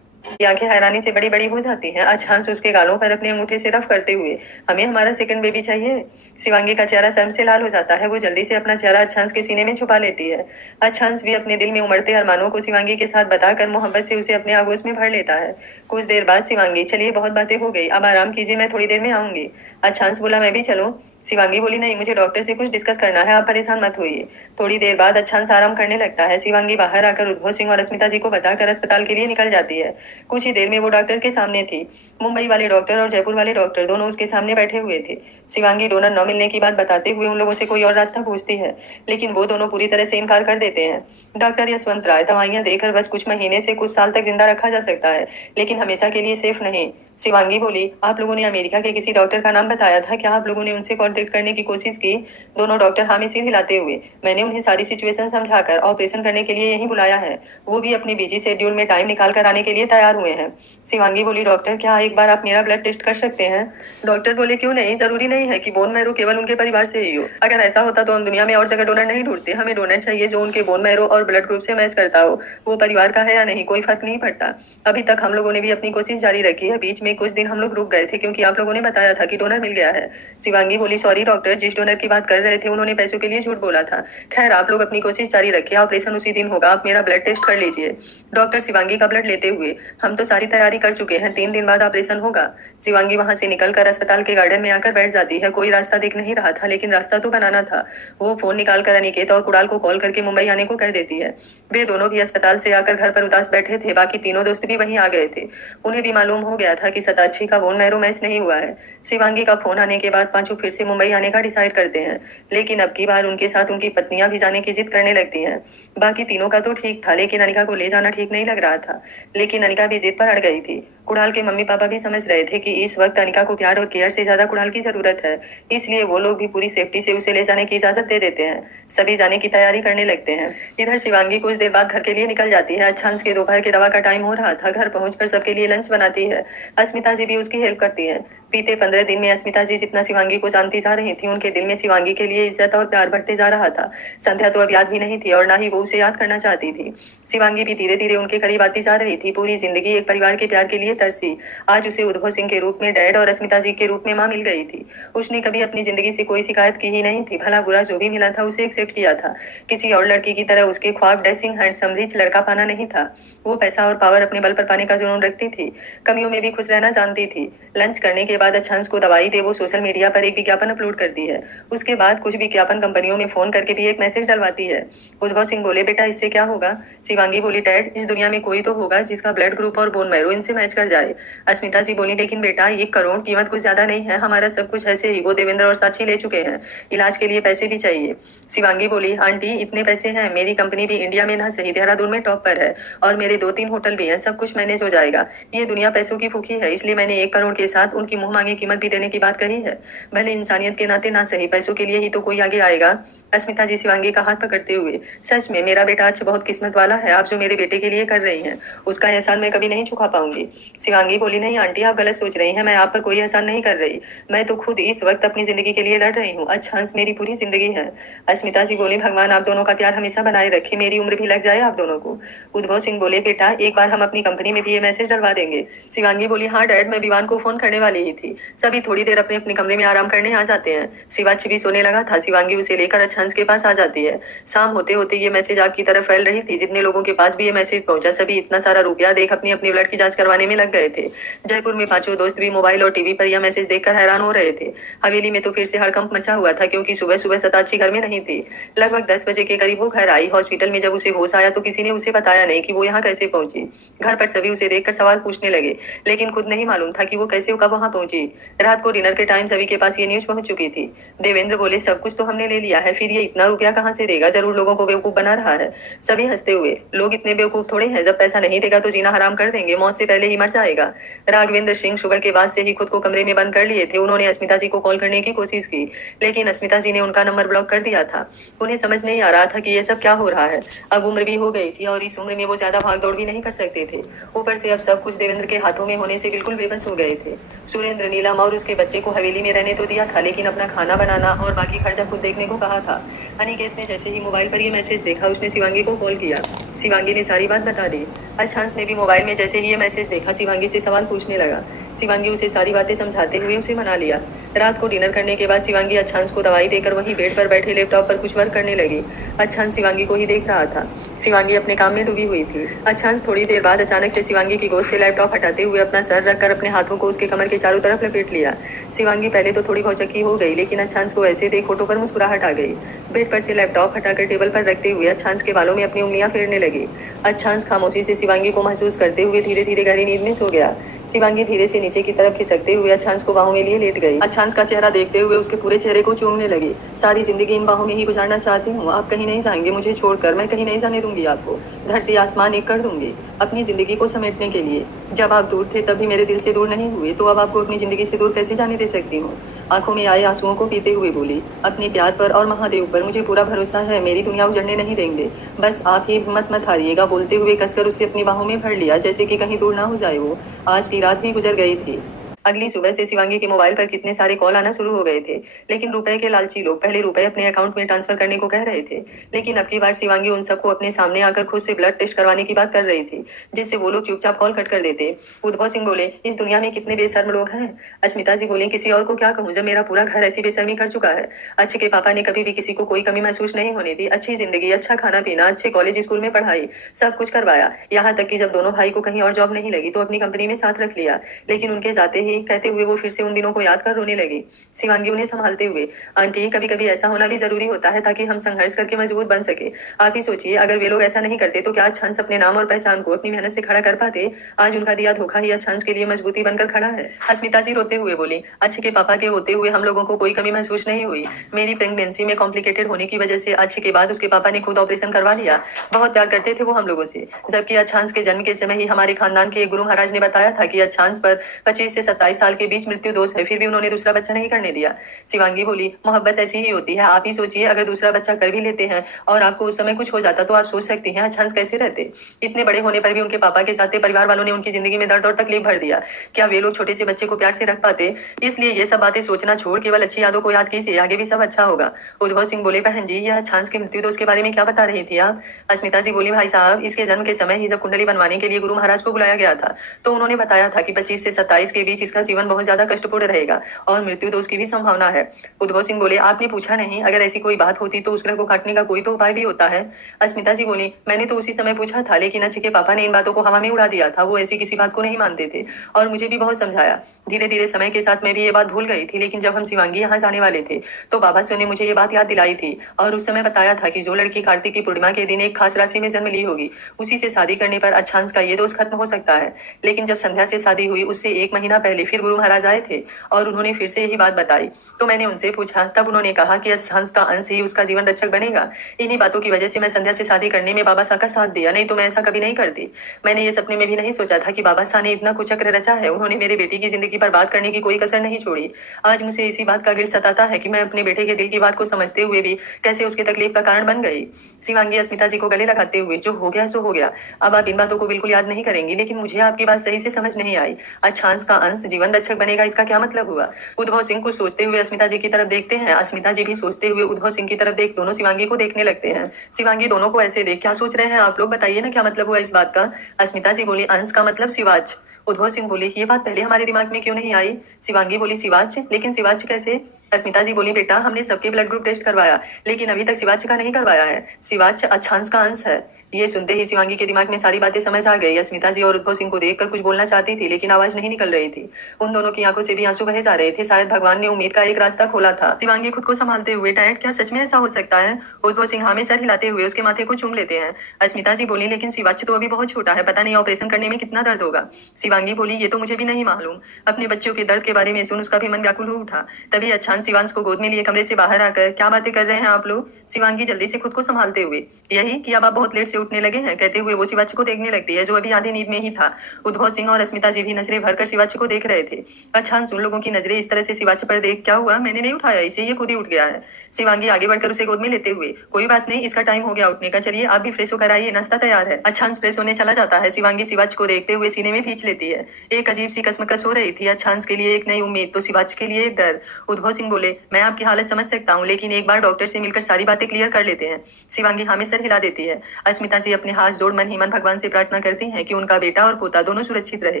की आंखें हैरानी से बड़ी बड़ी हो जाती हैं। अच्छांस उसके गालों पर अपने अंगूठे से रफ करते हुए, हमें हमारा सेकंड बेबी चाहिए। शिवांगी का चेहरा शर्म से लाल हो जाता है। वो जल्दी से अपना चेहरा अच्छांस के सीने में छुपा लेती है। अच्छांस भी अपने दिल में उमड़ते अरमानों को शिवांगी के साथ बताकर मोहब्बत से उसे अपने आगोश में भर लेता है। कुछ देर बाद शिवांगी, चलिए बहुत बातें हो गई, अब आराम कीजिए, मैं थोड़ी देर में आऊंगी। अच्छांस बोला, मैं भी चलूं। शिवांगी बोली, नहीं, मुझे डॉक्टर से कुछ डिस्कस करना है, आप परेशान मत होइए। थोड़ी देर बाद अच्छांस आराम करने लगता है। शिवांगी बाहर आकर उद्भव सिंह और अस्मिता जी को बताकर अस्पताल के लिए निकल जाती है। कुछ ही देर में वो डॉक्टर के सामने थी। मुंबई वाले डॉक्टर और जयपुर वाले डॉक्टर दोनों उसके सामने बैठे हुए थे। शिवांगी डोनर न मिलने की बात बताते हुए उन लोगों से कोई और रास्ता पूछती है, लेकिन वो दोनों पूरी तरह से इनकार कर देते हैं। डॉक्टर यशवंत राय, दवाइयां देकर बस कुछ महीने से कुछ साल तक जिंदा रखा जा सकता है, लेकिन हमेशा के लिए सेफ नहीं। शिवांगी बोली, आप लोगों ने अमेरिका के किसी डॉक्टर का नाम बताया था, क्या आप लोगों ने उनसे कांटेक्ट करने की कोशिश की। दोनों डॉक्टर हामी सिर हिलाते हुए, मैंने उन्हें सारी सिचुएशन समझाकर ऑपरेशन करने के लिए यहीं बुलाया है, वो भी अपने बिजी शेड्यूल में टाइम निकाल कर आने के लिए तैयार हुए हैं। शिवांगी बोली, डॉक्टर क्या एक बार आप मेरा ब्लड टेस्ट कर सकते हैं। डॉक्टर बोले, क्यों नहीं, जरूरी नहीं है कि बोन मैरो केवल उनके परिवार से ही हो, अगर ऐसा होता तो हम दुनिया में और जगह डोनर नहीं ढूंढते, हमें डोनर चाहिए जो उनके बोन मैरो और ब्लड ग्रुप से मैच करता हो, वो परिवार का है या नहीं कोई फर्क नहीं पड़ता। अभी तक हम लोगों ने भी अपनी कोशिश जारी रखी है, बीच में कुछ दिन हम लोग रुक गए थे क्योंकि आप लोगों ने बताया था कि डोनर मिल गया है। शिवांगी बोली, सॉरी डॉक्टर, जिस डोनर की बात कर रहे थे उन्होंने पैसों के लिए झूठ बोला था। खैर आप लोग अपनी कोशिश जारी रखिए, ऑपरेशन उसी दिन होगा, आप मेरा ब्लड टेस्ट कर लीजिए। डॉक्टर शिवांगी का ब्लड लेते हुए, हम तो सारी तैयारी कर चुके हैं, 3 दिन बाद ऑपरेशन होगा। शिवांगी वहां से निकलकर अस्पताल के गार्डन में आकर बैठ जाती है। कोई रास्ता दिख नहीं रहा था, लेकिन रास्ता तो बनाना था। वो फोन निकालकर अनिकेत और कुणाल को कॉल करके मुंबई आने को कह देती है। वे दोनों भी अस्पताल से आकर घर पर उदास बैठे थे। बाकी तीनों दोस्त भी वहीं आ गए थे। उन्हें भी मालूम हो गया था कि सताक्षी का बोन मैरो मैच नहीं हुआ है। शिवांगी का फोन आने के बाद पांचों फिर से मुंबई आने का डिसाइड करते हैं, लेकिन अब की बार उनके साथ उनकी पत्नियां भी जाने की जिद करने लगती हैं। बाकी तीनों का तो ठीक था, लेकिन अनिका को ले जाना ठीक नहीं लग रहा था। लेकिन अनिका भी जिद पर अड़ गई थी। कुणाल के मम्मी पापा भी समझ रहे थे कि इस वक्त अनिका को प्यार और केयर से ज्यादा कुणाल की जरूरत है, इसलिए वो लोग भी पूरी सेफ्टी से उसे ले जाने की इजाजत दे देते हैं। सभी जाने की तैयारी करने लगते हैं। इधर शिवांगी कुछ देर बाद घर के लिए निकल जाती है। अच्छांश के दोपहर के दवा का टाइम हो रहा था। घर पहुंचकर सबके लिए लंच बनाती है। अस्मिता जी भी उसकी हेल्प करती है। बीते 15 दिन में अस्मिता जी जितना शिवांगी को जानती जा रही थी, उनके दिल में शिवांगी के लिए इज्जत और प्यार बढ़ते जा रहा था। संध्या तो अब याद भी नहीं थी और ना ही वो उसे याद करना चाहती थी। शिवांगी भी धीरे धीरे उनके करीब आती जा रही थी। पूरी जिंदगी एक परिवार के प्यार के लिए तरसी। आज उसे उद्भव सिंह के रूप में डैड और अस्मिता जी के रूप में माँ मिल गई थी। उसने कभी अपनी जिंदगी से कोई शिकायत की ही नहीं थी। भला बुरा जो भी मिला था उसे एक्सेप्ट किया था। किसी और लड़की की तरह उसके ख्वाब ड्रेसिंग हैंडसम रिच लड़का पाना नहीं था। वो पैसा और पावर अपने बल पर पाने का जुनून रखती थी। कमियों में भी खुश रहना जानती थी। लंच करने के बाद अच्छांश को दवाई दे वो सोशल मीडिया पर एक विज्ञापन अपलोड करती है। उसके बाद कुछ विज्ञापन कंपनियों में फोन करके भी एक मैसेज डलवाती है। उद्भव सिंह बोले, बेटा इससे क्या होगा? शिवांगी बोली, डैड इस दुनिया में कोई तो होगा जिसका ब्लड ग्रुप और बोन मैरो इनसे मैच कर जाए। अस्मिता जी बोली, लेकिन बेटा 1 करोड़ कीमत कुछ ज्यादा नहीं है। हमारा सब कुछ ऐसे ही वो देवेंद्र और साक्षी ले चुके हैं। इलाज के लिए पैसे भी चाहिए। शिवांगी बोली, आंटी इतने पैसे हैं, मेरी कंपनी भी इंडिया में ना सही देहरादून में टॉप पर है और मेरे 2-3 होटल भी हैं, सब कुछ मैनेज हो जाएगा। ये दुनिया पैसों की भूखी है, इसलिए मैंने 1 करोड़ के साथ उनकी मुंह मांगी कीमत भी देने की बात कही है। भले इंसानियत के नाते ना सही, पैसों के लिए ही तो कोई आगे आएगा। अस्मिता जी शिवांगी का हाथ पकड़ते हुए, सच में मेरा बेटा आज बहुत किस्मत वाला है। आप जो मेरे बेटे के लिए कर रही हैं उसका एहसान मैं कभी नहीं चुका पाऊंगी। शिवांगी बोली, नहीं आंटी आप गलत सोच रही हैं, मैं आप पर कोई एहसान नहीं कर रही। मैं तो खुद इस वक्त अपनी जिंदगी के लिए लड़ रही हूँ। अच्छांश मेरी पूरी जिंदगी है। अस्मिता जी बोली, भगवान आप दोनों का प्यार हमेशा बनाए रखे, मेरी उम्र भी लग जाए आप दोनों को। उद्भव सिंह बोले, बेटा एक बार हम अपनी कंपनी में भी ये मैसेज डलवा देंगे। शिवांगी बोली, हाँ डैड मैं विवान को फोन करने वाली ही थी। सभी थोड़ी देर अपने अपने कमरे में आराम करने आ जाते हैं। शिवाच भी सोने लगा था। शिवांगी उसे लेकर अच्छांश के पास आ जाती है। शाम होते होते ये मैसेज आग की तरफ फैल रही थी। जितने लोगों के पास भी ये मैसेज पहुंचा सभी इतना सारा रुपया देख अपनी अपनी ब्लड की जांच करवाने में लग गए थे। जयपुर में पांचों दोस्त भी मोबाइल और टीवी पर यह मैसेज देखकर हैरान हो रहे थे। हवेली में तो फिर से हड़कंप मचा हुआ था, क्योंकि सुबह सुबह सताक्षी घर में नहीं थी। लगभग 10 बजे के करीब वो घर आई। हॉस्पिटल में जब उसे होश आया तो किसी ने उसे बताया नहीं कि वो यहाँ कैसे पहुंची। घर पर सभी उसे देखकर सवाल पूछने लगे, लेकिन खुद नहीं मालूम था कि वो कैसे कब वहां पहुंची। रात को डिनर के टाइम सभी के पास ये न्यूज पहुंच चुकी थी। देवेंद्र बोले, सब कुछ तो हमने ले लिया है, फिर ये इतना रुपया कहाँ से देगा? जरूर लोगों को बेवकूफ बना रहा है। सभी हंसते हुए, लोग इतने बेवकूफ थोड़े हैं, जब पैसा नहीं देगा तो जीना हराम कर देंगे, मौत से पहले ही मर जाएगा। राघवेंद्र सिंह शुगर के बाद से ही खुद को कमरे में बंद कर लिए थे। उन्होंने अस्मिता जी को कॉल करने की कोशिश की, लेकिन अस्मिता जी ने उनका नंबर ब्लॉक कर दिया था। उन्हें समझ नहीं आ रहा था कि ये सब क्या हो रहा है। अब उम्र भी हो गई थी और इस उम्र में वो ज्यादा भाग दौड़ भी नहीं कर सकते थे। ऊपर से अब सब कुछ देवेंद्र के हाथों में होने से बिल्कुल बेबस हो गए थे। सुरेंद्र, नीलम और उसके बच्चे को हवेली में रहने तो दिया था, लेकिन अपना खाना बनाना और बाकी खर्चा खुद देखने को कहा था। अनिकेत ने जैसे ही मोबाइल पर ये मैसेज देखा उसने शिवांगी को कॉल किया। शिवांगी ने सारी बात बता दी। अच्छांश ने भी मोबाइल में जैसे ही ये मैसेज देखा शिवांगी से सवाल पूछने लगा। शिवांगी उसे सारी बातें समझाते हुए उसे मना लिया। रात को डिनर करने के बाद शिवांगी अच्छांश को दवाई देकर वहीं बेड पर बैठे लैपटॉप पर कुछ वर्क करने लगी। अच्छांश शिवांगी को ही देख रहा था। शिवांगी अपने काम में डूबी हुई थी। अच्छांश थोड़ी देर बाद अचानक से शिवांगी की गोद से लैपटॉप हटाते हुए अपना सर रखकर अपने हाथों को उसके कमर के चारों तरफ लपेट लिया। शिवांगी पहले तो थोड़ी भौचक्की हो गई, लेकिन अच्छांश को ऐसे देख होठों पर मुस्कुराहट आ गई। बेड पर से लैपटॉप हटाकर टेबल पर रखते हुए अच्छांश के बालों में अपनी उंगलियां फेरने लगी। अच्छांश खामोशी से शिवांगी को महसूस करते हुए धीरे धीरे गहरी नींद में सो गया। शिवांगी धीरे से नीचे की तरफ खिसकते हुए अच्छांश को बाहों में लिए लेट गई। अच्छांश का चेहरा देखते हुए उसके पूरे चेहरे को चूमने लगी। सारी जिंदगी इन बाहों में ही गुजारना चाहती हूँ। आप कहीं नहीं जाएंगे मुझे छोड़कर, मैं कहीं नहीं जाने दूंगी आपको। धरती आसमान एक कर दूंगी अपनी जिंदगी को समेटने के लिए। जब आप दूर थे तब भी मेरे दिल से दूर नहीं हुए, तो अब आपको अपनी जिंदगी से दूर कैसे जाने दे सकती हूँ? आंखों में आए आंसुओं को पीते हुए बोली, अपने प्यार पर और महादेव पर मुझे पूरा भरोसा है, मेरी दुनिया उजड़ने नहीं देंगे। बस आप ही हिम्मत मत हारिएगा। बोलते हुए कसकर उसे अपनी बाहों में भर लिया, जैसे कि कहीं दूर ना हो जाए वो। आज की रात भी गुजर गई थी। अगली सुबह से शिवांगी के मोबाइल पर कितने सारे कॉल आना शुरू हो गए थे, लेकिन रुपए के लालची लोग पहले रुपए अपने अकाउंट में ट्रांसफर करने को कह रहे थे। लेकिन अब की बार शिवांगी उन सबको अपने सामने आकर खुद से ब्लड टेस्ट करवाने की बात कर रही थी, जिससे वो लोग चुपचाप कॉल कट कर देते। उद्भव सिंह बोले, इस दुनिया में कितने बेशर्म लोग हैं। अस्मिता जी बोली, किसी और को क्या कहूँ जब मेरा पूरा घर ऐसी बेशर्मी कर चुका है। अच्छे के पापा ने कभी भी किसी को कोई कमी महसूस नहीं होने दी। अच्छी जिंदगी, अच्छा खाना पीना, अच्छे कॉलेज स्कूल में पढ़ाई, सब कुछ करवाया। यहाँ तक कि जब दोनों भाई को कहीं और जॉब नहीं लगी तो अपनी कंपनी में साथ रख लिया। लेकिन उनके जाते ही दूंगी। कहते हुए वो फिर से उन दिनों को याद कर रोने लगी। शिवांगी उन्हें संभालते हुए, आंटी कभी कभी ऐसा होना भी जरूरी होता है ताकि हम संघर्ष करके मजबूत बन सके। आप ही सोचिए, अगर वे लोग ऐसा नहीं करते तो क्या अच्छांश अपने नाम और पहचान को अपनी मेहनत से खड़ा कर पाते? आज उनका दिया धोखा ही अच्छांश के लिए मजबूती बनकर खड़ा है। अस्मिता जी रोते हुए बोली, अच्छे के पापा के होते हुए हम लोगों को कोई कमी महसूस नहीं हुई। मेरी प्रेगनेंसी में कॉम्प्लिकेटेड होने की वजह से अच्छे के बाद उसके पापा ने खुद ऑपरेशन करवा लिया। बहुत प्यार करते थे वो हम लोगों से। जबकि अच्छांश के जन्म के समय ही हमारे खानदान के गुरु महाराज ने बताया था कि अच्छांश पर 25 से 27 साल के बीच मृत्यु दोष है, फिर भी उन्होंने दूसरा बच्चा नहीं करने दिया। शिवांगी बोली, मोहब्बत ऐसी ही होती है। आप ही सोचिए, अगर दूसरा बच्चा कर भी लेते हैं और आपको उस समय कुछ हो जाता तो आप सोच सकती हैं अच्छांश कैसे रहते। इतने बड़े होने पर भी उनके पापा के साथ परिवार वालों ने उनकी जिंदगी में दर्द और तकलीफ भर दिया। क्या वे लोग छोटे से बच्चे को प्यार से रख पाते? इसलिए ये सब बातें सोचना छोड़ केवल अच्छी यादों को याद कीजिए, आगे भी सब अच्छा होगा। उद्भव सिंह बोले, बहन जी यह अच्छांश के मृत्यु दोष के बारे में क्या बता रही थी आप? अस्मिता जी बोली, भाई साहब इसके जन्म के समय ही जब कुंडली बनवाने के लिए गुरु महाराज को बुलाया गया था तो उन्होंने बताया था कि 25 से 27 के बीच इसका जीवन बहुत ज्यादा कष्टपूर्ण रहेगा और मृत्यु दोष की भी संभावना है। उद्भव सिंह बोले, आपने पूछा नहीं, अगर ऐसी कोई बात होती तो उस ग्रह को काटने का कोई तो उपाय भी होता है। अस्मिता जी बोली, मैंने तो उसी समय पूछा था, लेकिन अच्छे के पापा ने इन बातों को हवा में उड़ा दिया था। वो ऐसी किसी बात को नहीं मानते थे और मुझे भी बहुत समझाया। धीरे धीरे समय के साथ मैं भी ये बात भूल गई थी, लेकिन जब हम शिवांगी यहाँ जाने वाले थे तो बाबा से ने मुझे ये बात याद दिलाई थी और उस समय बताया था कि जो लड़की कार्तिक की पूर्णिमा के दिन एक खास राशि में जन्म ली होगी उसी से शादी करने पर अच्छांश का ये दोष खत्म हो सकता है। लेकिन जब संध्या से शादी हुई उससे 1 महीना पहले फिर गुरु महाराज आए थे और उन्होंने फिर से यही बात बताई। तो मैंने उनसे पूछा, तब उन्होंने कहा कि अच्छांश का अंश ही उसका जीवन रक्षक बनेगा। इन्हीं बातों की वजह से मैं संध्या से शादी करने में बाबा साहब का साथ दिया, नहीं तो मैं ऐसा कभी नहीं करती। मैंने ये सपने में भी नहीं सोचा था कि बाबा साहब ने इतना कुचक्र रचा है। उन्होंने मेरे बेटी की जिंदगी बर्बाद करने की कोई कसर नहीं छोड़ी। आज मुझे इसी बात का गिल्ट सताता है कि मैं अपने बेटे के दिल की बात को समझते हुए भी कैसे उसकी तकलीफ का कारण बन गई। शिवांगी अस्मिता जी को गले लगाते हुए, जो हो गया सो हो गया, अब आप इन बातों को बिल्कुल याद नहीं करेंगी। लेकिन मुझे आपकी बात सही से समझ नहीं आई। अच्छांश का अंश जीवन रक्षक बनेगा, इसका क्या मतलब हुआ? उद्भव सिंह को सोचते हुए अस्मिता जी की तरफ देखते हैं। अस्मिता जी भी सोचते हुए उद्भव सिंह की तरफ देख दोनों शिवांगी को देखने लगते हैं। शिवांगी दोनों को ऐसे देख क्या सोच रहे हैं आप लोग? बताइए ना, क्या मतलब हुआ इस बात का? अस्मिता जी बोली, अंश का मतलब शिवाच। उद्भव सिंह बोले, ये बात पहले हमारे दिमाग में क्यों नहीं आई? शिवांगी बोली, शिवाच? लेकिन शिवाच कैसे? अस्मिता जी बोली, बेटा हमने सबके ब्लड ग्रुप टेस्ट करवाया लेकिन अभी तक शिवाच का नहीं करवाया है। शिवाच अच्छांश का अंश है। ये सुनते ही शिवांगी के दिमाग में सारी बातें समझ आ गई। अस्मिता जी और उद्भव सिंह को देखकर कुछ बोलना चाहती थी लेकिन आवाज नहीं निकल रही थी। उन दोनों की आंखों से भी आंसू बहे जा रहे थे। शायद भगवान ने उम्मीद का एक रास्ता खोला था। शिवांगी खुद को संभालते हुए, डैड क्या सच में ऐसा हो सकता है? उद्भव सिंह हाँ में सर हिलाते हुए उसके माथे को चूम लेते हैं। अस्मिता जी बोली, लेकिन शिवाच तो अभी बहुत छोटा है, पता नहीं ऑपरेशन करने में कितना दर्द होगा। शिवांगी बोली, ये तो मुझे भी नहीं मालूम। अपने बच्चों के दर्द के बारे में सुन उसका भी मन व्याकुल हो उठा। तभी अच्छांश शिवांश को गोद में लिए कमरे से बाहर आकर, क्या बातें कर रहे हैं आप लोग? शिवांगी जल्दी से खुद को संभालते हुए, यही कि अब आप बहुत लेट से उठने लगे हैं, कहते हुए वो शिवाच को देखने लगती है जो अभी आधी नींद में ही था। उद्भव सिंह और अस्मिता जी भी नजरें भरकर शिवाच को देख रहे थे। अच्छांश उन लोगों की नजरें इस तरह से शिवाच पर देख, क्या हुआ? मैंने नहीं उठाया इसे, ये खुद ही उठ गया है। शिवांगी आगे बढ़कर उसे गोद में लेते हुए, कोई बात नहीं, इसका टाइम हो गया उठने का, चलिए आप भी फ्रेश होकर आइए, नाश्ता तैयार है। अच्छांश फ्रेश होने चला जाता है। शिवांगी शिवाच को देखते हुए सीने में खींच लेती है। एक अजीब सी कसमकस हो रही थी। अच्छांश के लिए एक नई उम्मीद तो शिवाच के लिए एक डर। उद्भव सिंह बोले, मैं आपकी हालत समझ सकता हूँ लेकिन एक बार डॉक्टर से मिलकर सारी बातें क्लियर कर लेते हैं। शिवांगी हाँ में सर हिला देती है। अस्मिता जी अपने हाथ जोड़ मन ही मन भगवान से प्रार्थना करती हैं कि उनका बेटा और पोता दोनों सुरक्षित रहे।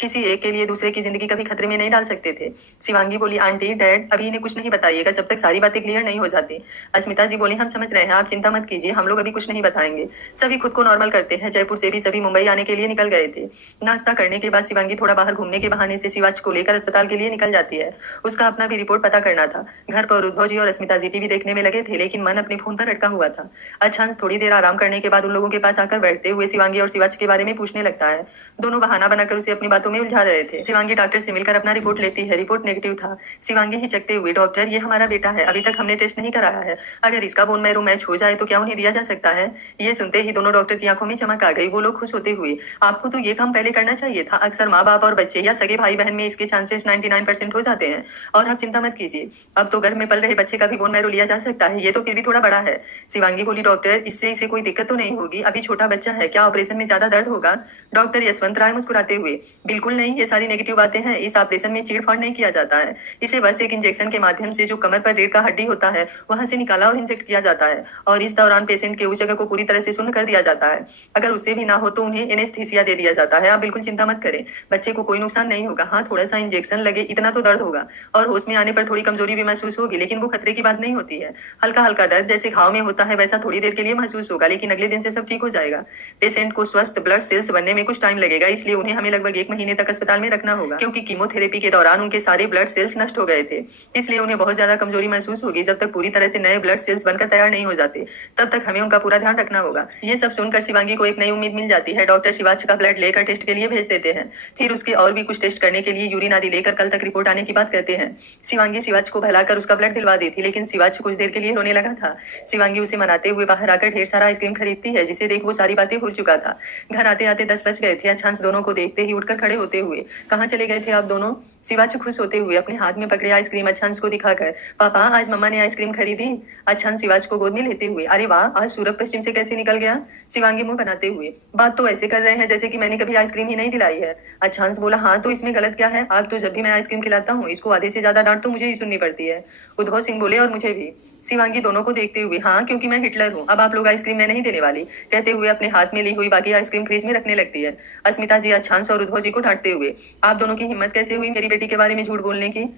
किसी एक के लिए दूसरे की जिंदगी कभी खतरे में नहीं डाल सकते थे। शिवांगी बोली, आंटी डैड अभी इन्हें कुछ नहीं बताइएगा जब तक सारी बातें क्लियर नहीं हो जाती। अस्मिता जी बोली, हम समझ रहे हैं, आप चिंता मत कीजिए, हम लोग अभी कुछ नहीं बताएंगे। सभी खुद को नॉर्मल करते हैं। जयपुर से भी सभी मुंबई आने के लिए निकल गए थे। नाश्ता करने के बाद शिवांगी थोड़ा बाहर घूमने के बहाने से शिवाच को लेकर अस्पताल के लिए निकल जाती है। उसका अपना भी रिपोर्ट पता करना था। घर पर उद्भव जी और अस्मिता जी टीवी देखने में लगे थे लेकिन मन अपने फोन पर अटका हुआ था। अच्छांश थोड़ी देर आराम करने के बाद उन लोगों के पास आकर बैठते हुए शिवांगी और शिवाच के बारे में पूछने लगता है। दोनों बहाना बनाकर उसे अपनी बातों में उलझा रहे थे। शिवांगी डॉक्टर से मिलकर अपना रिपोर्ट लेती है। रिपोर्ट नेगेटिव था। शिवांगी हिचकते हुए, डॉक्टर ये हमारा बेटा है, अभी तक हमने टेस्ट नहीं कराया है, अगर इसका बोन मैरो मैच हो जाए तो क्या उन्हें दिया जा सकता है? ये सुनते ही दोनों डॉक्टर की आंखों में चमक आ गई। वो लोग खुश होते हुए, आपको तो ये काम पहले करना चाहिए था। अक्सर माँ बाप और बच्चे या सगे भाई बहन में इसके चांसेस 99% हो जाते हैं। और आप चिंता मत कीजिए, अब तो गर्भ में पल रहे बच्चे का भी बोन मैरो लिया जा सकता है। ये तो फिर भी थोड़ा बड़ा है। शिवांगी बोली, डॉक्टर इससे इसे कोई दिक्कत तो नहीं होगी? अभी छोटा बच्चा है, क्या ऑपरेशन में ज्यादा दर्द होगा? डॉक्टर यशवंत राय मुस्कुराते हुए, बिल्कुल नहीं, ये सारी नेगेटिव बातें हैं। इस ऑपरेशन में चीड़-फाड़ नहीं किया जाता है। इसे बस एक इंजेक्शन के माध्यम से जो कमर पर रीढ़ का हड्डी होता है वहां से निकाला और इंजेक्ट किया जाता है और इस दौरान पेशेंट के उस जगह को पूरी तरह से सुन्न कर दिया जाता है। अगर उससे भी ना हो तो उन्हें एनेस्थीसिया दे दिया जाता है। आप बिल्कुल चिंता मत करें, बच्चे को कोई नुकसान नहीं होगा। हाँ, थोड़ा सा इंजेक्शन लगे इतना तो दर्द होगा और होश में आने पर थोड़ी कमजोरी भी महसूस होगी, लेकिन वो खतरे की बात नहीं होती है। हल्का हल्का दर्द जैसे घाव में होता है वैसा थोड़ी देर के लिए महसूस होगा, लेकिन अगले दिन से सब ठीक हो जाएगा। पेशेंट को स्वस्थ ब्लड सेल्स बनने में कुछ टाइम लगेगा, इसलिए उन्हें हमें लगभग 1 महीने तक अस्पताल में रखना होगा, क्योंकि कीमोथेरेपी के दौरान उनके सारे ब्लड सेल्स नष्ट हो गए थे। इसलिए उन्हें बहुत ज्यादा कमजोरी महसूस होगी। जब तक पूरी तरह से नए ब्लड सेल्स बनकर तैयार नहीं हो जाते, तब तक हमें उनका पूरा ध्यान रखना होगा। ये सब सुनकर शिवांगी को एक नई उम्मीद मिल जाती है। डॉक्टर शिवाच का ब्लड लेकर टेस्ट के लिए भेज देते हैं। फिर उसके और भी कुछ टेस्ट करने के लिए यूरिन आदि लेकर कल तक रिपोर्ट आने की बात कहते हैं। शिवांगी शिवाच को बहलाकर उसका ब्लड दिलवा दी थी, लेकिन शिवाच कुछ देर के लिए रोने लगा था। शिवांगी उसे मनाते हुए बाहर आकर ढेर सारा आइसक्रीम खरीदती है, जिसे देख वो सारी बातें भूल चुका था। घर आते आते 10 बज गए थे। अच्छांश दोनों को देखते ही उठकर खड़े होते हुए, कहाँ चले गए थे आप दोनों? शिवाच खुश होते हुए अपने हाथ में पकड़े आइसक्रीम अच्छांश को दिखाकर, पापा आज मम्मा ने आइसक्रीम खरीदी। अच्छांश शिवाच को गोद में लेते हुए, अरे वाह, आज सूरज पश्चिम से कैसे निकल गया? शिवांगी मुंह बनाते हुए, बात तो ऐसे कर रहे हैं जैसे कि मैंने कभी आइसक्रीम ही नहीं दिलाई है। अच्छांश बोला, हाँ तो इसमें गलत क्या है? आप तो जब भी मैं आइसक्रीम खिलाता हूँ इसको आधे से ज्यादा डांट तो मुझे ही सुननी पड़ती है। उद्भव सिंह बोले, और मुझे भी। शिवांगी दोनों को देखते हुए, हाँ क्योंकि मैं हिटलर हूँ, अब आप लोग आइसक्रीम मैं नहीं देने वाली, कहते हुए अपने हाथ में ली हुई बाकी आइसक्रीम फ्रीज में रखने लगती है। अस्मिता जी अच्छांश और उद्भव जी को डांटते हुए, आप दोनों की हिम्मत कैसे हुई मेरी बेटी के बारे में झूठ बोलने की?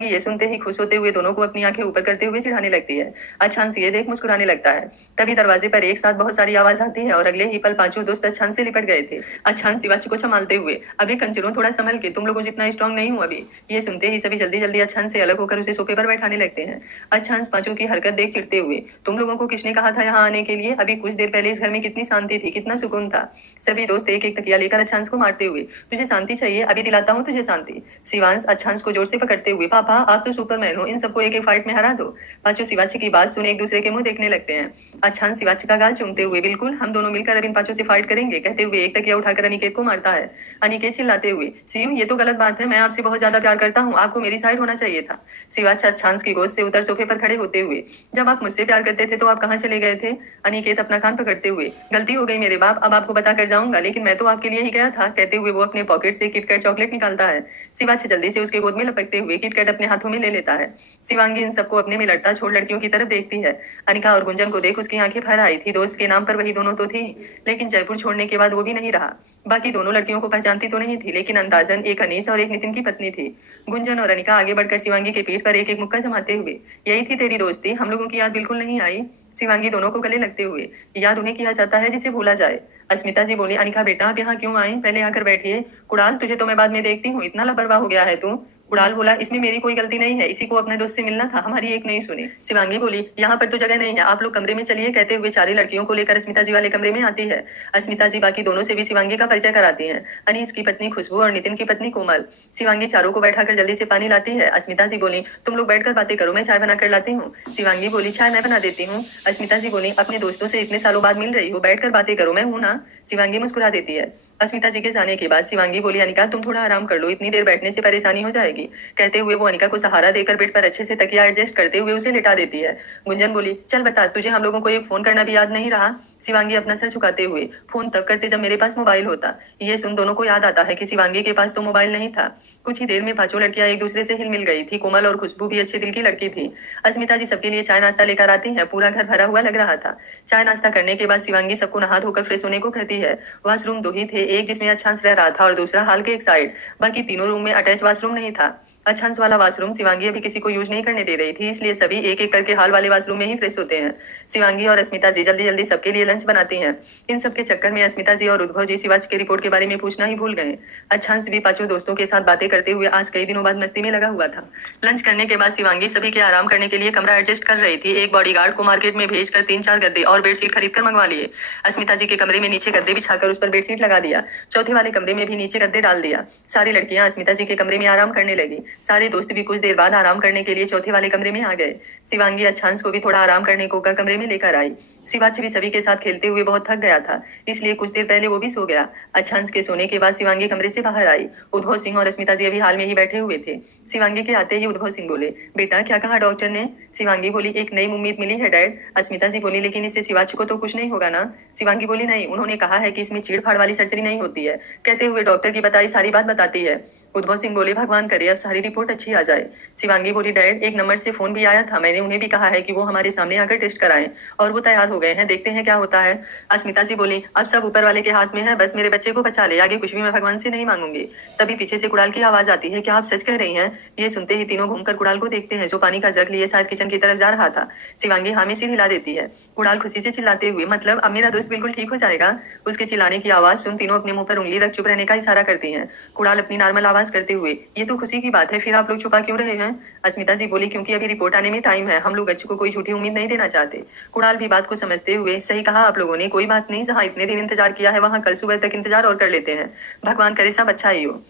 ये सुनते ही खुश होते हुए दोनों को अपनी आंखें ऊपर करते हुए चिढ़ाने लगती है। अच्छांश ये देख मुस्कुराने लगता है। तभी दरवाजे पर एक साथ बहुत सारी आवाज आती है और अगले ही पल पांचों दोस्त अच्छांश से लिपट गए थे। अच्छांश शिवाच को संभालते हुए, अबे कंचरों थोड़ा संभल के, तुम लोगों जितना स्ट्रांग नहीं हूँ अभी। ये सुनते ही सभी जल्दी जल्दी अच्छांश से अलग होकर उसे सोफे पर बैठाने लगते हैं। अच्छांश पांचों की हरकत देख चिढ़ते हुए, तुम लोगों को किसने कहा था यहाँ आने के लिए? अभी कुछ देर पहले इस घर में कितनी शांति थी, कितना सुकून था। सभी दोस्त एक एक तकिया लेकर अच्छांश को मारते हुए, तुझे शांति चाहिए, अभी दिलाता हूँ तुझे शांति। शिवांश अच्छांश को जोर से पकड़ते हुए, पापा आप तो सुपरमैन हो, इन सबको एक एक फाइट में हरा दो। पांचों शिवाच की बात सुने एक दूसरे के मुंह देखने लगते हैं। अच्छांश शिवाच का गाल चूमते हुए, बिल्कुल हम दोनों मिलकर अब इन पांचों से फाइट करेंगे, कहते हुए एक तकिया उठाकर अनिकेत को मारता है। अनिकेत चिल्लाते हुए, शिव ये तो गलत बात है, मैं आपसे बहुत ज्यादा प्यार करता हूँ, आपको मेरी साइड होना चाहिए था। शिवाच अच्छांश की गोद से उतर सोफे पर खड़े होते हुए, जब आप मुझसे प्यार करते थे तो आप कहाँ चले गए थे? अनिकेत अपना कान पकड़ते हुए, गलती हो गई मेरे बाप, अब आपको बता कर जाऊंगा, लेकिन मैं तो आपके लिए ही गया था, कहते हुए वो अपने पॉकेट से किटकैट चॉकलेट निकालता है। शिवाच जल्दी से उसके गोद में लपकते हुए किटकैट अपने हाथों में ले लेता है। शिवांगी इन सबको अपने में लड़ता छोड़ लड़कियों की तरफ देखती है। अनिका और गुंजन को देख उसकी आंखें भर आई थी। दोस्त के नाम पर वही दोनों तो थी, लेकिन जयपुर छोड़ने के बाद वो भी नहीं रहा। बाकी दोनों लड़कियों को पहचानती तो नहीं थी, लेकिन अंदाजन एक अनीस और एक नितिन की पत्नी थी। गुंजन और अनिका आगे बढ़कर शिवांगी के पीठ पर एक एक मुक्का जमाते हुए, यही थी तेरी दोस्ती, हम लोगों की याद बिल्कुल नहीं आई? शिवांगी दोनों को गले लगते हुए, याद उन्हें किया जाता है जिसे भूला जाए। अस्मिता जी बोली, अनिका बेटा आप यहाँ क्यों आई? पहले आकर बैठिए। कुणाल तुझे तो मैं बाद में देखती हूँ, इतना लापरवाह हो गया है तू। कुणाल बोला, इसमें मेरी कोई गलती नहीं है, इसी को अपने दोस्त से मिलना था, हमारी एक नहीं सुनी। शिवांगी बोली, यहाँ पर तो जगह नहीं है, आप लोग कमरे में चलिए, कहते हुए सारी लड़कियों को लेकर अस्मिता जी वाले कमरे में आती है। अस्मिता जी बाकी दोनों से भी शिवांगी का परिचय कराती हैं, अनीस की पत्नी खुशबू और नितिन की पत्नी कोमल। शिवांगी चारों को बैठाकर जल्दी से पानी लाती है। अस्मिता जी बोली, तुम लोग बैठकर बातें करो, मैं चाय बना कर लाती हूँ। शिवांगी बोली, चाय मैं बना देती हूँ। अस्मिता जी बोली, अपने दोस्तों से इतने सालों बाद मिल रही हो, बैठकर बातें करो, मैं हूं ना। शिवांगी मुस्कुरा देती है। अस्मिता जी के जाने के बाद शिवांगी बोली, अनिका तुम थोड़ा आराम कर लो, इतनी देर बैठने से परेशानी हो जाएगी, कहते हुए वो अनिका को सहारा देकर बेड पर अच्छे से तकिया एडजस्ट करते हुए उसे लिटा देती है। गुंजन बोली, चल बता, तुझे हम लोगों को एक फोन करना भी याद नहीं रहा? शिवांगी अपना सर झुकाते हुए, फोन तब करते जब मेरे पास मोबाइल होता। ये सुन दोनों को याद आता है कि शिवांगी के पास तो मोबाइल नहीं था। कुछ ही देर में पांचों लड़कियां एक दूसरे से हिल मिल गई थी। कोमल और खुशबू भी अच्छे दिल की लड़की थी। अस्मिता जी सबके लिए चाय नाश्ता लेकर आती हैं। पूरा घर भरा हुआ लग रहा था। चाय नाश्ता करने के बाद शिवांगी सबको नहा धोकर फ्रेश होने को कहती है। वॉशरूम दो ही थे, एक जिसमें अच्छांश रह रहा था और दूसरा हाल के एक साइड। बाकी तीनों रूम में अटैच वॉशरूम नहीं था। अच्छांश वाला वॉशरूम शिवांगी अभी किसी को यूज नहीं करने दे रही थी, इसलिए सभी एक एक करके हाल वाले वॉशरूम में ही फ्रेश होते हैं। शिवांगी और अस्मिता जी जल्दी जल्दी सबके लिए लंच बनाती हैं। इन सबके चक्कर में अस्मिता जी और उद्भव जी शिवाच की रिपोर्ट के बारे में पूछना ही भूल गए। अच्छांश भी पांचों दोस्तों के साथ बातें करते हुए आज कई दिनों बाद मस्ती में लगा हुआ था। लंच करने के बाद शिवांगी सभी के आराम करने के लिए कमरा एडजस्ट कर रही थी। एक बॉडीगार्ड को मार्केट में भेजकर 3-4 गद्दे और बेडशीट खरीद कर मंगवा लिए। अस्मिता जी के कमरे में नीचे गद्दे बिछाकर उस पर बेडशीट लगा दिया। चौथे वाले कमरे में भी नीचे गद्दे डाल दिया। सारी लड़कियां अस्मिता जी के कमरे में आराम करने लगी। सारे दोस्त भी कुछ देर बाद आराम करने के लिए चौथे वाले कमरे में आ गए। शिवांगी अच्छांश को भी थोड़ा आराम करने को कमरे में लेकर आई। शिवाच भी सभी के साथ खेलते हुए बहुत थक गया था, इसलिए कुछ देर पहले वो भी सो गया। अच्छांश के सोने के बाद शिवांगी कमरे से बाहर आई। उद्भव सिंह और अस्मिता जी अभी हाल में ही बैठे हुए थे। शिवांगी के आते ही उद्भव सिंह बोले, बेटा क्या कहा डॉक्टर ने? शिवांगी बोली, एक नई उम्मीद मिली है डैड। अस्मिता जी बोली, लेकिन इससे शिवाच को तो कुछ नहीं होगा ना? शिवांगी बोली, नहीं, उन्होंने कहा है कि इसमें चीड़ फाड़ वाली सर्जरी नहीं होती है, कहते हुए डॉक्टर की बताई सारी बात बताती है। उद्भव सिंह बोले भगवान करे अब सारी रिपोर्ट अच्छी आ जाए। शिवांगी बोली डैड एक नंबर से फोन भी आया था, मैंने उन्हें भी कहा है कि वो हमारे सामने आकर टेस्ट कराएं और वो तैयार हो गए हैं, देखते हैं क्या होता है। अस्मिता जी बोली अब सब ऊपर वाले के हाथ में है, बस मेरे बच्चे को बचा ले, आगे कुछ भी मैं भगवान से नहीं मांगूंगी। तभी पीछे से कुणाल की आवाज आती है, क्या आप सच कह रही हैं? ये सुनते ही तीनों घूमकर कुणाल को देखते हैं जो पानी का जग लिए शायद किचन की तरफ जा रहा था। शिवांगी हामी सिर हिला देती है। कुणाल खुशी से चिल्लाते हुए मतलब अब मेरा दोस्त बिल्कुल ठीक हो जाएगा? उसके चिल्लाने की आवाज सुन तीनों अपने मुंह पर उंगली रख चुप रहने का इशारा करती हैं। कुणाल अपनी नॉर्मल आवाज करते हुए ये तो खुशी की बात है, फिर आप लोग छुपा क्यों रहे हैं? अस्मिता जी बोली क्योंकि अभी रिपोर्ट आने में टाइम है, हम लोग अच्छू को कोई झूठी उम्मीद नहीं देना चाहते। कुणाल भी बात को समझते हुए सही कहा आप लोगों ने, कोई बात नहीं, जहाँ इतने दिन इंतजार किया है वहाँ कल सुबह तक इंतजार और कर लेते हैं, भगवान करे सब अच्छा ही हो।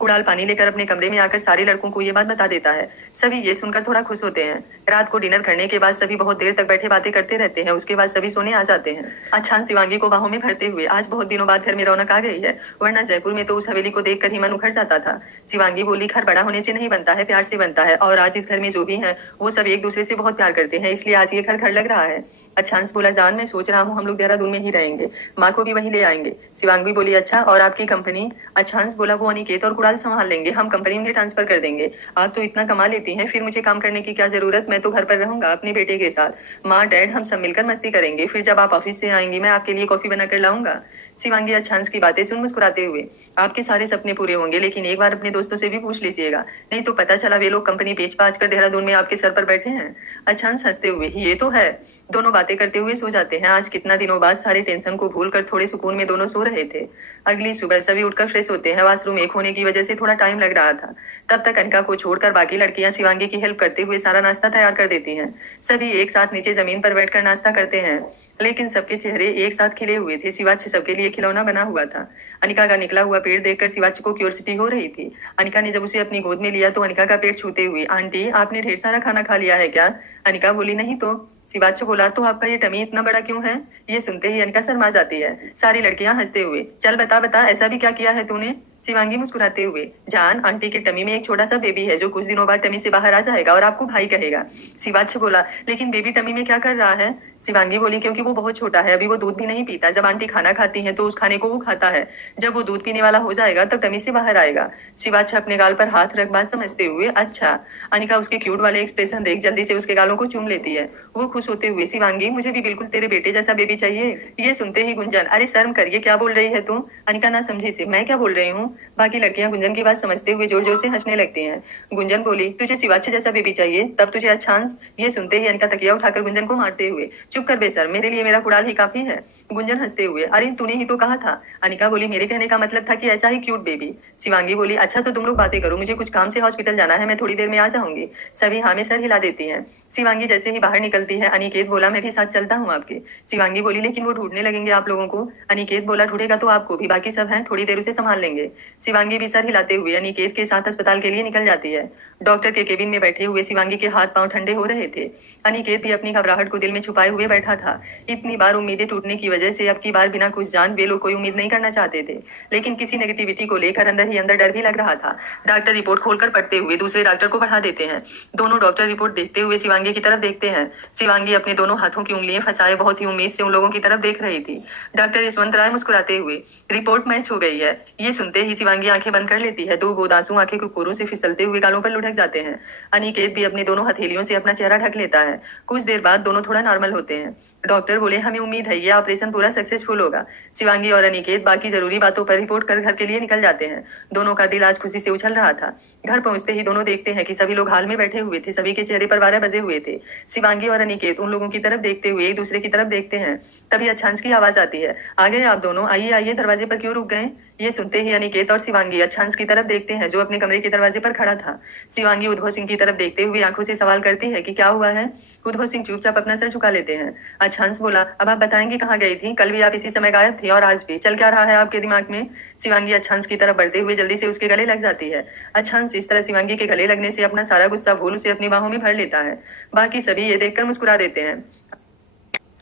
कुणाल पानी लेकर अपने कमरे में आकर सारे लड़कों को ये बात बता देता है। सभी ये सुनकर थोड़ा खुश होते हैं। रात को डिनर करने के बाद सभी बहुत देर तक बैठे बातें करते रहते हैं, उसके बाद सभी सोने आ जाते हैं। अच्छा शिवांगी को बाहों में भरते हुए आज बहुत दिनों बाद घर में रौनक आ गई है, वरना जयपुर में तो उस हवेली को देखकर ही मन उखड़ जाता था। शिवांगी बोली घर बड़ा होने से नहीं बनता है, प्यार से बनता है, और आज इस घर में जो भी है वो सब एक दूसरे से बहुत प्यार करते हैं, इसलिए आज ये घर घर लग रहा है। अच्छांश बोला जान मैं सोच रहा हूँ हम लोग देहरादून में ही रहेंगे, माँ को भी वहीं ले आएंगे। शिवांगी बोली अच्छा और आपकी कंपनी? अच्छांश बोला वो अनिकेत और कुणाल संभाल लेंगे, हम कंपनी में ट्रांसफर कर देंगे। आप तो इतना कमा लेती हैं, फिर मुझे काम करने की क्या जरूरत, मैं तो घर पर रहूंगा अपने बेटे के साथ। माँ डैड हम सब मिलकर मस्ती करेंगे, फिर जब आप ऑफिस से आएंगी मैं आपके लिए कॉफी बनाकर लाऊंगा। शिवांगी अच्छांश की बातें सुन मुस्कुराते हुए आपके सारे सपने पूरे होंगे, लेकिन एक बार अपने दोस्तों से भी पूछ लीजिएगा, नहीं तो पता चला वे लोग कंपनी बेच बाच कर देहरादून में आपके सर पर बैठे हैं। अच्छांश हंसते हुए ये तो है। दोनों बातें करते हुए सो जाते हैं। आज कितना दिनों बाद सारे टेंशन को भूलकर थोड़े सुकून में दोनों सो रहे थे। अगली सुबह सभी उठकर फ्रेश होते हैं। वॉशरूम एक होने की वजह से थोड़ा टाइम लग रहा था। तब तक अनिका को छोड़कर बाकी लड़कियां शिवांगी की हेल्प करते हुए सारा नाश्ता तैयार कर देती हैं। सभी एक साथ नीचे जमीन पर बैठकर नाश्ता करते हैं, लेकिन सबके चेहरे एक साथ खिले हुए थे। शिवाच्छ सबके लिए खिलौना बना हुआ था। अनिका का निकला हुआ पेड़ देखकर शिवाच्छ को क्यूरियोसिटी हो रही थी। अनिका ने जब उसे अपनी गोद में लिया तो अनिका का पेट छूते हुए आंटी आपने ढेर सारा खाना खा लिया है क्या? अनिका बोली नहीं तो। शिवाच्छ बोला तो आपका ये टमी इतना बड़ा क्यों है? ये सुनते ही अनिका शर्मा जाती है। सारी लड़कियां हंसते हुए चल बता बता ऐसा भी क्या किया है तूने? शिवांगी मुस्कुराते हुए जान आंटी के टमी में एक छोटा सा बेबी है जो कुछ दिनों बाद टमी से बाहर आ जाएगा और आपको भाई कहेगा। शिवाच्छ बोला लेकिन बेबी टमी में क्या कर रहा है? शिवांगी बोली क्योंकि वो बहुत छोटा है, अभी वो दूध भी नहीं पीता, जब आंटी खाना खाती हैं तो उस खाने को वो खाता है, जब वो दूध पीने वाला हो जाएगा तब टमी से बाहर आएगा। शिवाच्छ अपने गाल पर हाथ रख बात समझते हुए अच्छा। अनिका उसके क्यूट वाले एक्सप्रेशन देख जल्दी से उसके गालों को चूम लेती है। वो खुश होते हुए शिवांगी मुझे भी बिल्कुल तेरे बेटे जैसा बेबी चाहिए। ये सुनते ही गुंजन अरे शर्म करिए क्या बोल रही है तू? अनिका ना समझी से मैं क्या बोल रही हूँ। बाकी लड़कियां गुंजन की बात समझते हुए जोर जोर से हंसने लगती हैं। गुंजन बोली तुझे शिवाच्छ जैसा बेबी चाहिए तब तुझे अच्छांश? ये सुनते ही अनिका तकिया उठाकर गुंजन को मारते हुए चुप कर बेशर्म, मेरे लिए मेरा कुड़ाल ही काफी है। गुंजन हंसते हुए अरे तूने ही तो कहा था। अनिका बोली मेरे कहने का मतलब था कि ऐसा ही क्यूट बेबी। शिवांगी बोली अच्छा तो तुम लोग बातें करो, मुझे कुछ काम से हॉस्पिटल जाना है, मैं थोड़ी देर में आ जाऊंगी। सभी हाँ में सर हिला देती हैं। शिवांगी जैसे ही बाहर निकलती है अनिकेत बोला मैं भी साथ चलता हूँ आपके। शिवांगी बोली लेकिन वो ढूंढने लगेंगे आप लोगों को। अनिकेत बोला ढूंढेगा तो आपको भी, बाकी सब हैं थोड़ी देर उसे संभाल लेंगे। शिवांगी भी सर हिलाते हुए अनिकेत के साथ अस्पताल के लिए निकल जाती है। डॉक्टर के केबिन में बैठे हुए शिवांगी के हाथ पांव ठंडे हो रहे थे। अनिकेत भी अपनी घबराहट को दिल में छुपाए हुए बैठा था। इतनी बार उम्मीदें टूटने की वजह से अब की बार बिना कुछ जान वे लोग कोई उम्मीद नहीं करना चाहते थे, लेकिन किसी नेगेटिविटी को लेकर अंदर ही अंदर डर भी लग रहा था। डॉक्टर रिपोर्ट खोलकर पढ़ते हुए दूसरे डॉक्टर को बढ़ा देते हैं। दोनों डॉक्टर रिपोर्ट देखते हुए शिवांगी की तरफ देखते हैं। शिवांगी अपने दोनों हाथों की उंगलियां फंसाए बहुत ही उम्मीद से उन लोगों की तरफ देख रही थी। डॉक्टर यशवंत राय मुस्कुराते हुए रिपोर्ट मैच हो गई है। ये सुनते ही शिवांगी आंखें बंद कर लेती है। दो बूंद आंसू आंखें के कोरों से फिसलते हुए गालों पर लुढ़क जाते हैं। अनिकेत भी अपनी दोनों हथेलियों से अपना चेहरा ढक लेता है। कुछ देर बाद दोनों थोड़ा नॉर्मल होते हैं। डॉक्टर बोले हमें उम्मीद है ये ऑपरेशन पूरा सक्सेसफुल होगा। शिवांगी और अनिकेत बाकी जरूरी बातों पर रिपोर्ट कर घर के लिए निकल जाते हैं। दोनों का दिल आज खुशी से उछल रहा था। घर पहुंचते ही दोनों देखते हैं कि सभी लोग हाल में बैठे हुए थे। सभी के चेहरे पर 12 बजे हुए थे। शिवांगी और अनिकेत उन लोगों की तरफ देखते हुए एक दूसरे की तरफ देखते हैं। तभी अच्छांश की आवाज आती है आ गए आप दोनों, आइए आइए, दरवाजे पर क्यों रुक गए? ये सुनते ही अनिकेत और शिवांगी अच्छांश की तरफ देखते हैं जो अपने कमरे के दरवाजे पर खड़ा था। शिवांगी उद्भव सिंह की तरफ देखते हुए आंखों से सवाल करती है कि क्या हुआ है। उद्भव सिंह चुपचाप अपना सर झुका लेते हैं। अच्छांश बोला अब आप बताएंगे कहाँ गई थी? कल भी आप इसी समय गायब थे और आज भी, चल क्या रहा है आपके दिमाग में? शिवांगी अच्छांश की तरफ बढ़ते हुए जल्दी से उसके गले लग जाती है। अच्छांश इस तरह शिवांगी के गले लगने से अपना सारा गुस्सा भूल उसे अपनी बाहों में भर लेता है। बाकी सभी ये देखकर मुस्कुरा देते हैं।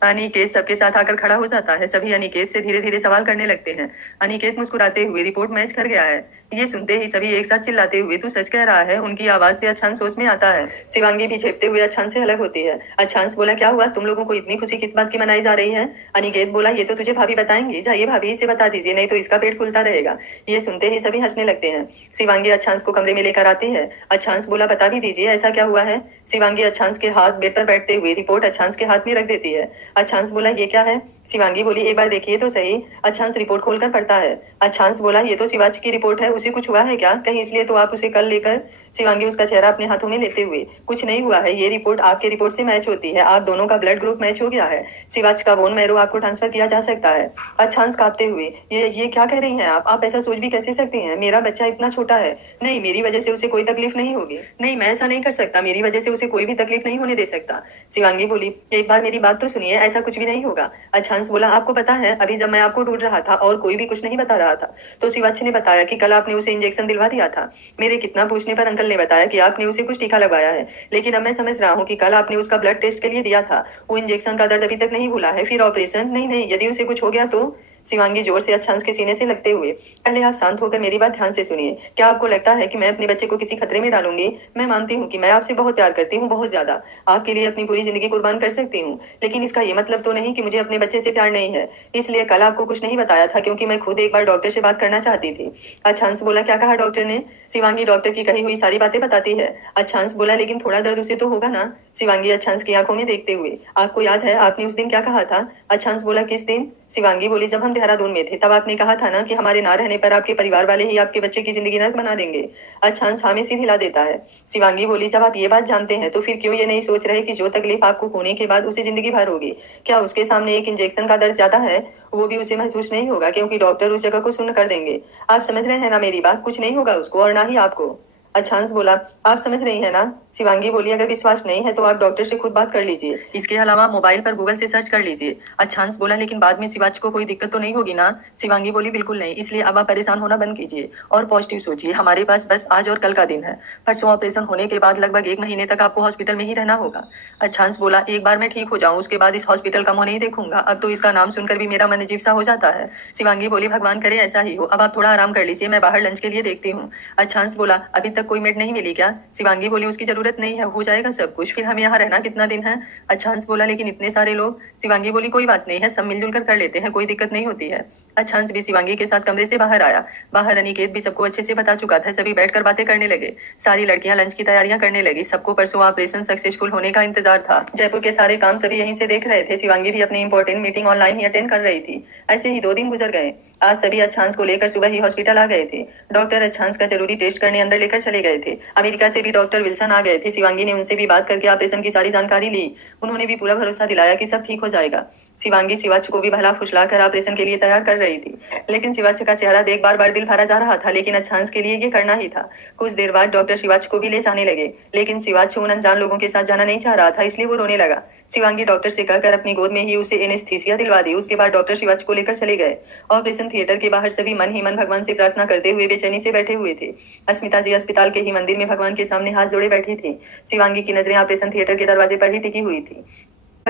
अनिकेत सबके साथ आकर खड़ा हो जाता है। सभी अनिकेत से धीरे धीरे सवाल करने लगते हैं। अनिकेत मुस्कुराते हुए रिपोर्ट मैच कर गया है। ये सुनते ही सभी एक साथ चिल्लाते हुए तू सच कह रहा है उनकी आवाज से अच्छांश सोच में आता है। शिवांगी भी झेपते हुए अच्छांश से अलग होती है। अच्छांश बोला क्या हुआ, तुम लोगों को इतनी खुशी किस बात की मनाई जा रही है। अनिकेत बोला ये तो तुझे भाभी बताएंगी, जाइए भाभी से बता दीजिए नहीं तो इसका पेट फूलता रहेगा। ये सुनते ही सभी हंसने लगते हैं। शिवांगी अच्छांश को कमरे में लेकर आती है। अच्छांश बोला बता भी दीजिए ऐसा क्या हुआ है। शिवांगी अच्छांश के हाथ बेड पर बैठते हुए रिपोर्ट अच्छांश के हाथ में रख देती है। अच्छांश बोला ये क्या है। शिवांगी बोली एक बार देखिए तो सही। अच्छांश रिपोर्ट खोलकर पढ़ता है। अच्छांश बोला ये तो शिवाच की रिपोर्ट है, उसे कुछ हुआ है क्या, कहीं इसलिए तो आप उसे कल लेकर। शिवांगी उसका चेहरा अपने हाथों में लेते हुए कुछ नहीं हुआ है, ये रिपोर्ट आपके रिपोर्ट से मैच होती है, आप दोनों का ब्लड ग्रुप मैच हो गया है, शिवाच का बोन मैरो आपको ट्रांसफर किया जा सकता है। अच्छांश कांपते हुए ये क्या कह रही हैं आप ऐसा सोच भी कैसे सकती हैं, मेरा बच्चा इतना छोटा है। नहीं मेरी वजह से उसे कोई तकलीफ नहीं होगी, नहीं मैं ऐसा नहीं कर सकता, मेरी वजह से उसे कोई भी तकलीफ नहीं होने दे सकता। शिवांगी बोली एक बार मेरी बात तो सुनिए, ऐसा कुछ भी नहीं होगा। अच्छांश बोला आपको पता है अभी जब मैं आपको ढूंढ रहा था और कोई भी कुछ नहीं बता रहा था तो शिवाच ने बताया कि कल आपने उसे इंजेक्शन दिलवा दिया था। मेरे कितना पूछने पर अंकल ने बताया कि आपने उसे कुछ टीका लगवाया है, लेकिन अब मैं समझ रहा हूँ कि कल आपने उसका ब्लड टेस्ट के लिए दिया था, वो इंजेक्शन का दर्द अभी तक नहीं भूला है, फिर ऑपरेशन। नहीं यदि उसे कुछ हो गया तो। शिवांगी जोर से अच्छांश के सीने से लगते हुए पहले आप शांत होकर मेरी बात ध्यान से सुनिए। क्या आपको लगता है कि मैं अपने बच्चे को किसी खतरे में डालूंगी। मैं मानती हूँ कि मैं आपसे बहुत प्यार करती हूँ, बहुत ज्यादा, आपके लिए अपनी पूरी जिंदगी कुर्बान कर सकती हूँ, लेकिन इसका ये मतलब तो नहीं कि मुझे अपने बच्चे से प्यार नहीं है। इसलिए कल आपको कुछ नहीं बताया था क्योंकि मैं खुद एक बार डॉक्टर से बात करना चाहती थी। अच्छांश बोला क्या कहा डॉक्टर ने। शिवांगी डॉक्टर की कही हुई सारी बातें बताती है। अच्छांश बोला लेकिन थोड़ा दर्द उसे तो होगा ना। शिवांगी अच्छांश की आंखों में देखते हुए आपको याद है आपने उस दिन क्या कहा था। अच्छांश बोला किस दिन। शिवांगी बोली जब हम देहरादून में थे तब आपने कहा था ना कि हमारे ना रहने पर आपके परिवार वाले ही आपके बच्चे की जिंदगी नर्क बना देंगे। अच्छांश हाँ में सिर हिला देता है। शिवांगी बोली जब आप ये बात जानते हैं तो फिर क्यों ये नहीं सोच रहे कि जो तकलीफ आपको होने के बाद उसे जिंदगी भर होगी, क्या उसके सामने एक इंजेक्शन का दर्द ज्यादा है, वो भी उसे महसूस नहीं होगा क्योंकि डॉक्टर उस जगह को सुन्न कर देंगे। आप समझ रहे हैं ना मेरी बात, कुछ नहीं होगा उसको और ना ही आपको। अच्छांश बोला आप समझ रही हैं ना। शिवांगी बोली अगर विश्वास नहीं है तो आप डॉक्टर से खुद बात कर लीजिए, इसके अलावा मोबाइल पर गूगल से सर्च कर लीजिए। अच्छांश बोला लेकिन बाद में शिवाच को कोई दिक्कत तो नहीं होगी ना। शिवांगी बोली बिल्कुल नहीं, इसलिए अब आप परेशान होना बंद कीजिए और पॉजिटिव सोचिए। हमारे पास बस आज और कल का दिन है, परसों ऑपरेशन होने के बाद लगभग 1 महीने तक आपको हॉस्पिटल में ही रहना होगा। अच्छांश बोला एक बार मैं ठीक हो जाऊं उसके बाद इस हॉस्पिटल का मुंह नहीं देखूंगा, अब तो इसका नाम सुनकर भी मेरा मन अजीब सा हो जाता है। शिवांगी बोली भगवान करे ऐसा ही हो, अब आप थोड़ा आराम कर लीजिए, मैं बाहर लंच के लिए देखती हूँ। अच्छांश बोला अभी तक कोई मेड नहीं मिली क्या। शिवांगी बोली उसकी जरूरत नहीं है, हो जाएगा सब कुछ, फिर हमें यहाँ रहना कितना दिन है। अच्छांश बोला लेकिन इतने सारे लोग। शिवांगी बोली कोई बात नहीं है, सब मिलजुल कर लेते हैं, कोई दिक्कत नहीं होती है। अच्छांश भी शिवांगी के साथ कमरे से बाहर आया। बाहर अनिकेत भी सबको अच्छे से बता चुका था, सभी बैठकर बातें करने लगे। सारी लड़कियां लंच की तैयारियां करने लगी, सबको परसों ऑपरेशन सक्सेसफुल होने का इंतजार था। जयपुर के सारे काम सभी यहीं से देख रहे थे। शिवांगी भी अपनी इंपॉर्टेंट मीटिंग ऑनलाइन ही अटेंड कर रही थी। ऐसे ही 2 दिन गुजर गए। आज सभी अच्छांश को लेकर सुबह ही हॉस्पिटल आ गए थे। डॉक्टर अच्छांश का जरूरी टेस्ट करने अंदर लेकर चले गए थे। अमेरिका से भी डॉक्टर विल्सन आ गए थे। शिवांगी ने उनसे भी बात करके ऑपरेशन की सारी जानकारी ली। उन्होंने भी पूरा भरोसा दिलाया कि सब ठीक हो जाएगा। शिवांगी शिवाच को भी भला फुसलाकर ऑपरेशन के लिए तैयार कर रही थी, लेकिन शिवाच का चेहरा देख बार दिल भरा जा रहा था, लेकिन अच्छांश के लिए ये करना ही था। कुछ देर बाद डॉक्टर शिवाच को भी ले जाने लगे, लेकिन शिवाच उन अनजान लोगों के साथ जाना नहीं चाह रहा था, इसलिए वो रोने लगा। शिवांगी डॉक्टर से कहकर अपनी गोद में ही उसे एनेस्थीसिया दिलवा दी। उसके बाद डॉक्टर शिवाच को लेकर चले गए। ऑपरेशन थिएटर के बाहर सभी मन ही मन भगवान से प्रार्थना करते हुए बेचैनी से बैठे हुए थे। अस्मिता जी अस्पताल के ही मंदिर में भगवान के सामने हाथ जोड़े बैठी थी। शिवांगी की नजरें ऑपरेशन थिएटर के दरवाजे पर ही टिकी हुई थी।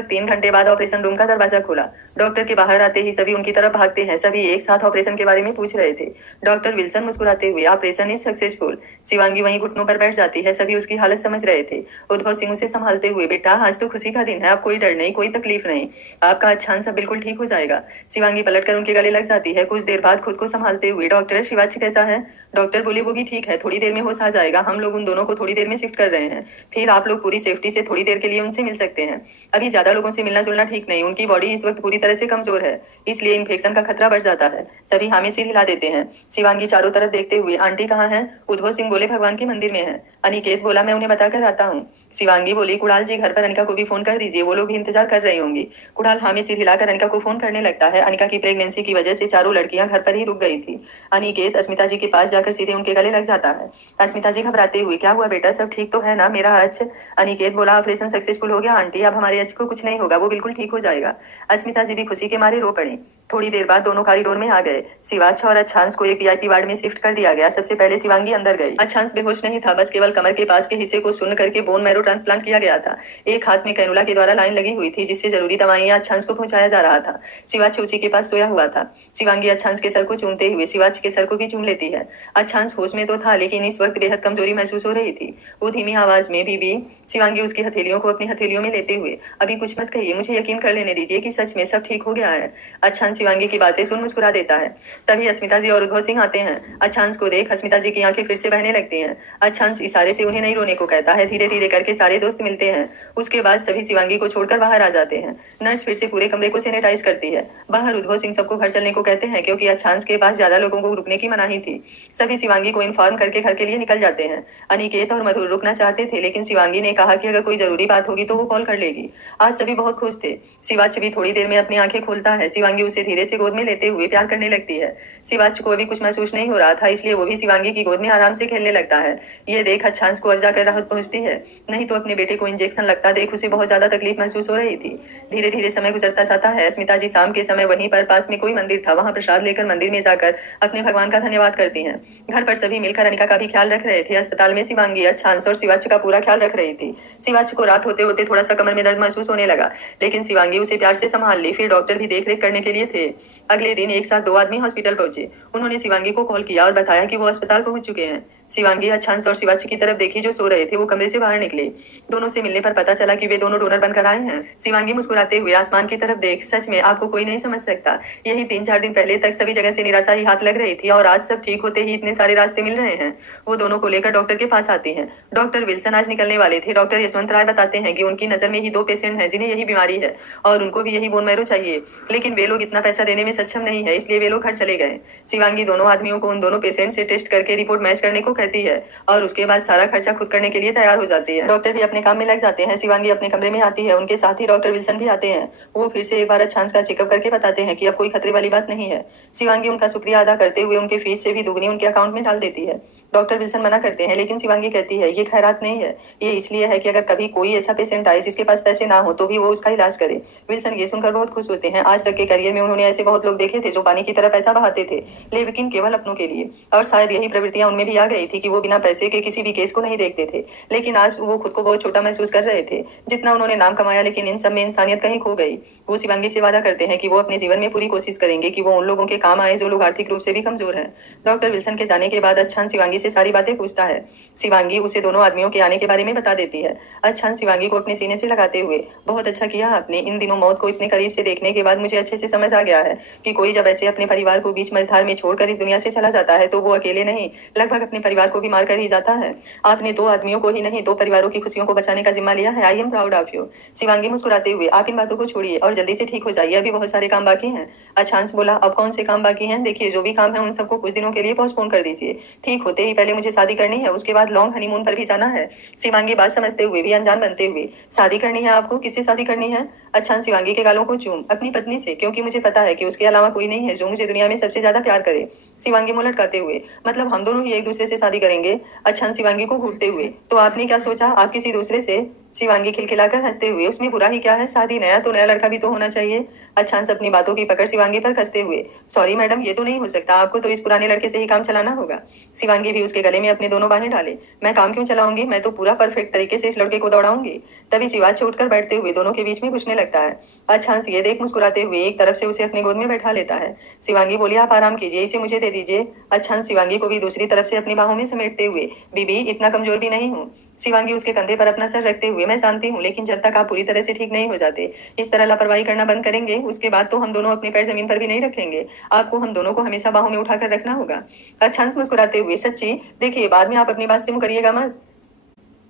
3 घंटे बाद ऑपरेशन रूम का दरवाजा खुला। डॉक्टर के बाहर आते ही सभी उनकी तरफ भागते हैं। सभी एक साथ ऑपरेशन के बारे में पूछ रहे थे। डॉक्टर विल्सन मुस्कुराते हुए ऑपरेशन इज सक्सेसफुल। शिवांगी वहीं घुटनों पर बैठ जाती है। सभी उसकी हालत समझ रहे थे। उद्भव सिंह उसे संभालते हुए बेटा आज तो खुशी का दिन है, अब कोई डर नहीं, कोई तकलीफ नहीं, आपका अच्छांश सब बिल्कुल ठीक हो जाएगा। शिवांगी पलटकर उनके गले लग जाती है। कुछ देर बाद खुद को संभालते हुए डॉक्टर शिवाच कैसा है। डॉक्टर बोले वो भी ठीक है, थोड़ी देर में होश आ जाएगा, हम लोग उन दोनों को थोड़ी देर में शिफ्ट कर रहे हैं, फिर आप लोग पूरी सेफ्टी से थोड़ी देर के लिए उनसे मिल सकते हैं। अभी ज्यादा लोगों से मिलना जुलना ठीक नहीं, उनकी बॉडी इस वक्त पूरी तरह से कमजोर है, इसलिए इन्फेक्शन का खतरा बढ़ जाता है। सभी हामी सिर हिला देते हैं। शिवांगी चारों तरफ देखते हुए आंटी कहाँ है। उद्भव सिंह बोले भगवान के मंदिर में है। अनिकेत बोला मैं उन्हें बताकर आता हूँ। शिवांगी बोली कुणाल जी घर पर अनिका को भी फोन कर दीजिए, वो लोग भी इंतजार कर रही होंगी। कुणाल हामी सिर हिलाकर अनिका को फोन करने लगता है। अनिका की प्रेगनेंसी की वजह से चारों लड़कियां घर पर ही रुक गई थी। अनिकेत अस्मिता जी के पास जाकर सीधे उनके गले लग जाता है। अस्मिता जी घबराते हुए क्या हुआ बेटा, सब ठीक तो है ना मेरा अच। अनिकेत बोला ऑपरेशन सक्सेसफुल हो गया आंटी, अब हमारे अच को कुछ नहीं होगा, वो बिल्कुल ठीक हो जाएगा। अस्मिता जी भी खुशी के मारे रो पड़ी। थोड़ी देर बाद दोनों कॉरिडोर में आ गए। शिवाच और अच्छांश को एक वीआईपी वार्ड में शिफ्ट कर दिया गया। सबसे पहले शिवांगी अंदर गई। अच्छांश बेहोश नहीं था, बस केवल कमर के पास के हिस्से को सुन्न करके बोन मैरो ट्रांसप्लांट किया गया था। एक हाथ में कैनुला के द्वारा लाइन लगी हुई थी जिससे जरूरी दवाइयां अच्छांश को पहुंचाया जा रहा था। शिवाच उसी के पास सोया हुआ था। शिवांगी अच्छांश के सर को चूमते हुए शिवाच के सर को भी चूम लेती है। अच्छांश होश में तो था लेकिन इस वक्त बेहद कमजोरी महसूस हो रही थी। वो धीमी आवाज में बीबी, शिवांगी उसकी हथेलियों को अपनी हथेलियों में लेते हुए, अभी कुछ मत कहिए, मुझे यकीन कर लेने दीजिए कि सच में सब ठीक हो गया है। अच्छांश शिवांगी की बातें सुन मुस्कुरा देता है। तभी अस्मिता जी और उद्भव सिंह आते हैं। अच्छांश को देख अस्मिता जी की आंखें फिर से बहने लगती हैं। अच्छांश इशारे से उन्हें नहीं रोने को कहता है। धीरे धीरे करके सारे दोस्त मिलते हैं। उसके बाद सभी शिवांगी को छोड़कर बाहर आ जाते हैं। नर्स फिर से पूरे कमरे को सैनिटाइज करती है। बाहर उद्भव सिंह सबको घर चलने को कहते हैं क्योंकि अच्छांश के पास ज्यादा लोगों को रुकने की मनाही थी। सभी शिवांगी को इन्फॉर्म करके घर के लिए निकल जाते हैं। अनिकेत और मधुर रुकना चाहते थे लेकिन शिवांगी ने कहा कि अगर कोई जरूरी बात होगी तो वो कॉल कर लेगी। आज सभी बहुत खुश थे। शिवाच भी थोड़ी देर में अपनी आंखें खोलता है। शिवांगी उसे धीरे से गोद में लेते हुए प्यार करने लगती है। शिवाच को अभी कुछ महसूस नहीं हो रहा था इसलिए वो भी शिवांगी की गोद में आराम से खेलने लगता है। ये देख अच्छांश को अब जाकर राहत पहुंचती है। नहीं तो अपने बेटे को इंजेक्शन लगता देख उसे बहुत ज्यादा तकलीफ महसूस हो रही थी। धीरे धीरे समय गुजरता जाता है। अस्मिता जी शाम के समय वहीं पर पास में कोई मंदिर था, वहां प्रसाद लेकर मंदिर में जाकर अपने भगवान का धन्यवाद करती हैं। घर पर सभी मिलकर अनिका का भी ख्याल रख रहे थे। अस्पताल में शिवांगी अच्छांश और शिवाच का पूरा ख्याल रख रही थी। शिवाच को रात होते होते थोड़ा सा कमर में दर्द महसूस होने लगा लेकिन शिवांगी उसे प्यार से संभाल ली। फिर डॉक्टर भी देख रेख करने के लिए थे। अगले दिन एक साथ दो आदमी हॉस्पिटल पहुंचे। उन्होंने शिवांगी को कॉल किया और बताया कि वो अस्पताल पहुंच चुके हैं। शिवांगी अच्छांश और शिवाच की तरफ देखी जो सो रहे थे। वो कमरे से बाहर निकले। दोनों से मिलने पर पता चला कि वे दोनों डोनर बनकर आए हैं। शिवांगी मुस्कुराते हुए आसमान की तरफ देख, सच में आपको कोई नहीं समझ सकता। यही 3-4 दिन पहले तक सभी जगह से निराशा ही हाथ लग रही थी और आज सब ठीक होते ही इतने सारे रास्ते मिल रहे हैं। वो दोनों को लेकर डॉक्टर के पास आती हैं। डॉक्टर विल्सन आज निकलने वाले थे। डॉक्टर यशवंत राय बताते हैं कि उनकी नजर में ही 2 पेशेंट हैं जिन्हें यही बीमारी है और उनको भी यही बोन मैरो चाहिए, लेकिन वे लोग इतना पैसा देने में सक्षम नहीं है इसलिए वे लोग घर चले गए। शिवांगी दोनों आदमियों को उन दोनों पेशेंट से टेस्ट करके रिपोर्ट मैच करने को कहती है और उसके बाद सारा खर्चा खुद करने के लिए तैयार हो जाती है। डॉक्टर भी अपने काम में लग जाते हैं। शिवांगी अपने कमरे में आती है। उनके साथ ही डॉक्टर विल्सन भी आते हैं। वो फिर से एक बार अच्छांश का चेकअप करके बताते हैं कि अब कोई खतरे वाली बात नहीं है। शिवांगी उनका शुक्रिया अदा करते हुए उनके फीस से भी दुगनी उनके अकाउंट में डाल देती है। डॉक्टर विल्सन मना करते हैं लेकिन शिवांगी कहती है ये खैरात नहीं है, ये इसलिए है कि अगर कभी कोई ऐसा पेशेंट आए जिसके पास पैसे ना हो तो भी वो उसका इलाज करे। विल्सन ये सुनकर बहुत खुश होते हैं। आज तक के करियर में उन्होंने ऐसे बहुत लोग देखे थे जो पानी की तरह पैसा बहाते थे लेकिन केवल अपनों के लिए, और शायद यही प्रवृत्तियां उनमें भी आ गई थी कि वो बिना पैसे के किसी भी केस को नहीं देखते थे। लेकिन आज वो खुद को बहुत छोटा महसूस कर रहे थे। जितना उन्होंने नाम कमाया लेकिन इन सब में इंसानियत कहीं खो गई। वो शिवांगी से वादा करते हैं कि वो अपने जीवन में पूरी कोशिश करेंगे कि वो उन लोगों के काम आए जो लोग आर्थिक रूप से भी कमजोर हैं। डॉक्टर विल्सन के जाने के बाद अच्छांश शिवांगी से सारी बातें पूछता है। शिवांगी उसे दोनों आदमियों के आने के बारे में बता देती है। अच्छांश शिवांगी को अपने सीने से लगाते हुए, बहुत अच्छा किया आपने। इन दिनों मौत को इतने करीब से देखने के बाद मुझे अच्छे से समझ आ गया है कि कोई जब ऐसे अपने परिवार को बीच मझधार में छोड़कर इस दुनिया से चला जाता है तो वो अकेले नहीं, लगभग अपने परिवार को भी मार कर ही जाता है। आपने 2 आदमियों को ही नहीं 2 परिवारों की खुशियों को बचाने का जिम्मा लिया है। I am proud of you. Shivangi मुस्कुराते हुए, आप इन बातों को छोड़िए और जल्दी से ठीक हो जाइए, अभी बहुत सारे काम बाकी हैं। अच्छांश बोला, अब कौन से काम बाकी हैं? देखिए जो भी काम है उन सबको कुछ दिनों के लिए पोस्टपोन कर दीजिए। ठीक होते ही पहले मुझे शादी करनी है, उसके बाद लॉन्ग हनीमून पर भी जाना है। शिवांगी बात समझते हुए भी अनजान बनते हुए, शादी करनी है आपको? किससे शादी करनी है? अच्छांश शिवांगी के गालों को चूम, अपनी पत्नी से, क्योंकि मुझे पता है कि उसके अलावा कोई नहीं है जो मुझे दुनिया में सबसे ज्यादा प्यार करे। शिवांगी मुंह लटकाते हुए, मतलब हम दोनों ही एक दूसरे से शादी करेंगे? अच्छांश शिवांगी को घूरते हुए, तो आपने क्या सोचा, आप किसी दूसरे से? शिवांगी खिलखिलाकर हंसते हुए, उसमें बुरा ही क्या है, शादी नया तो नया लड़का भी तो होना चाहिए। अच्छांश अपनी बातों की पकड़ शिवांगी पर कसते हुए, सॉरी मैडम ये तो नहीं हो सकता, आपको तो इस पुराने लड़के से ही काम चलाना होगा। शिवांगी भी उसके गले में अपने दोनों बाहें डाले, मैं काम क्यों चलाऊंगी, मैं तो पूरा परफेक्ट तरीके से इस लड़के को दौड़ाऊंगी। तभी शिवाच उठकर बैठते हुए दोनों के बीच में घुसने लगता है। अच्छांश ये देख मुस्कुराते हुए एक तरफ से उसे अपने गोद में बैठा लेता है। शिवांगी बोली, आप आराम कीजिए, इसे मुझे दे दीजिए। अच्छांश शिवांगी को भी दूसरी तरफ से अपनी बाहों में समेटते हुए, बीबी इतना कमजोर भी नहीं हूँ। शिवांगी उसके कंधे पर अपना सर रखते हुए, मैं जानती हूँ लेकिन जब तक आप पूरी तरह से ठीक नहीं हो जाते, इस तरह लापरवाही करना बंद करेंगे, उसके बाद तो हम दोनों अपने पैर जमीन पर भी नहीं रखेंगे। आपको हम दोनों को हमेशा बाहों में उठाकर रखना होगा। अच्छांश मुस्कुराते हुए, सच्ची? देखिए बाद में आप अपनी बात से मुकरिएगा मत।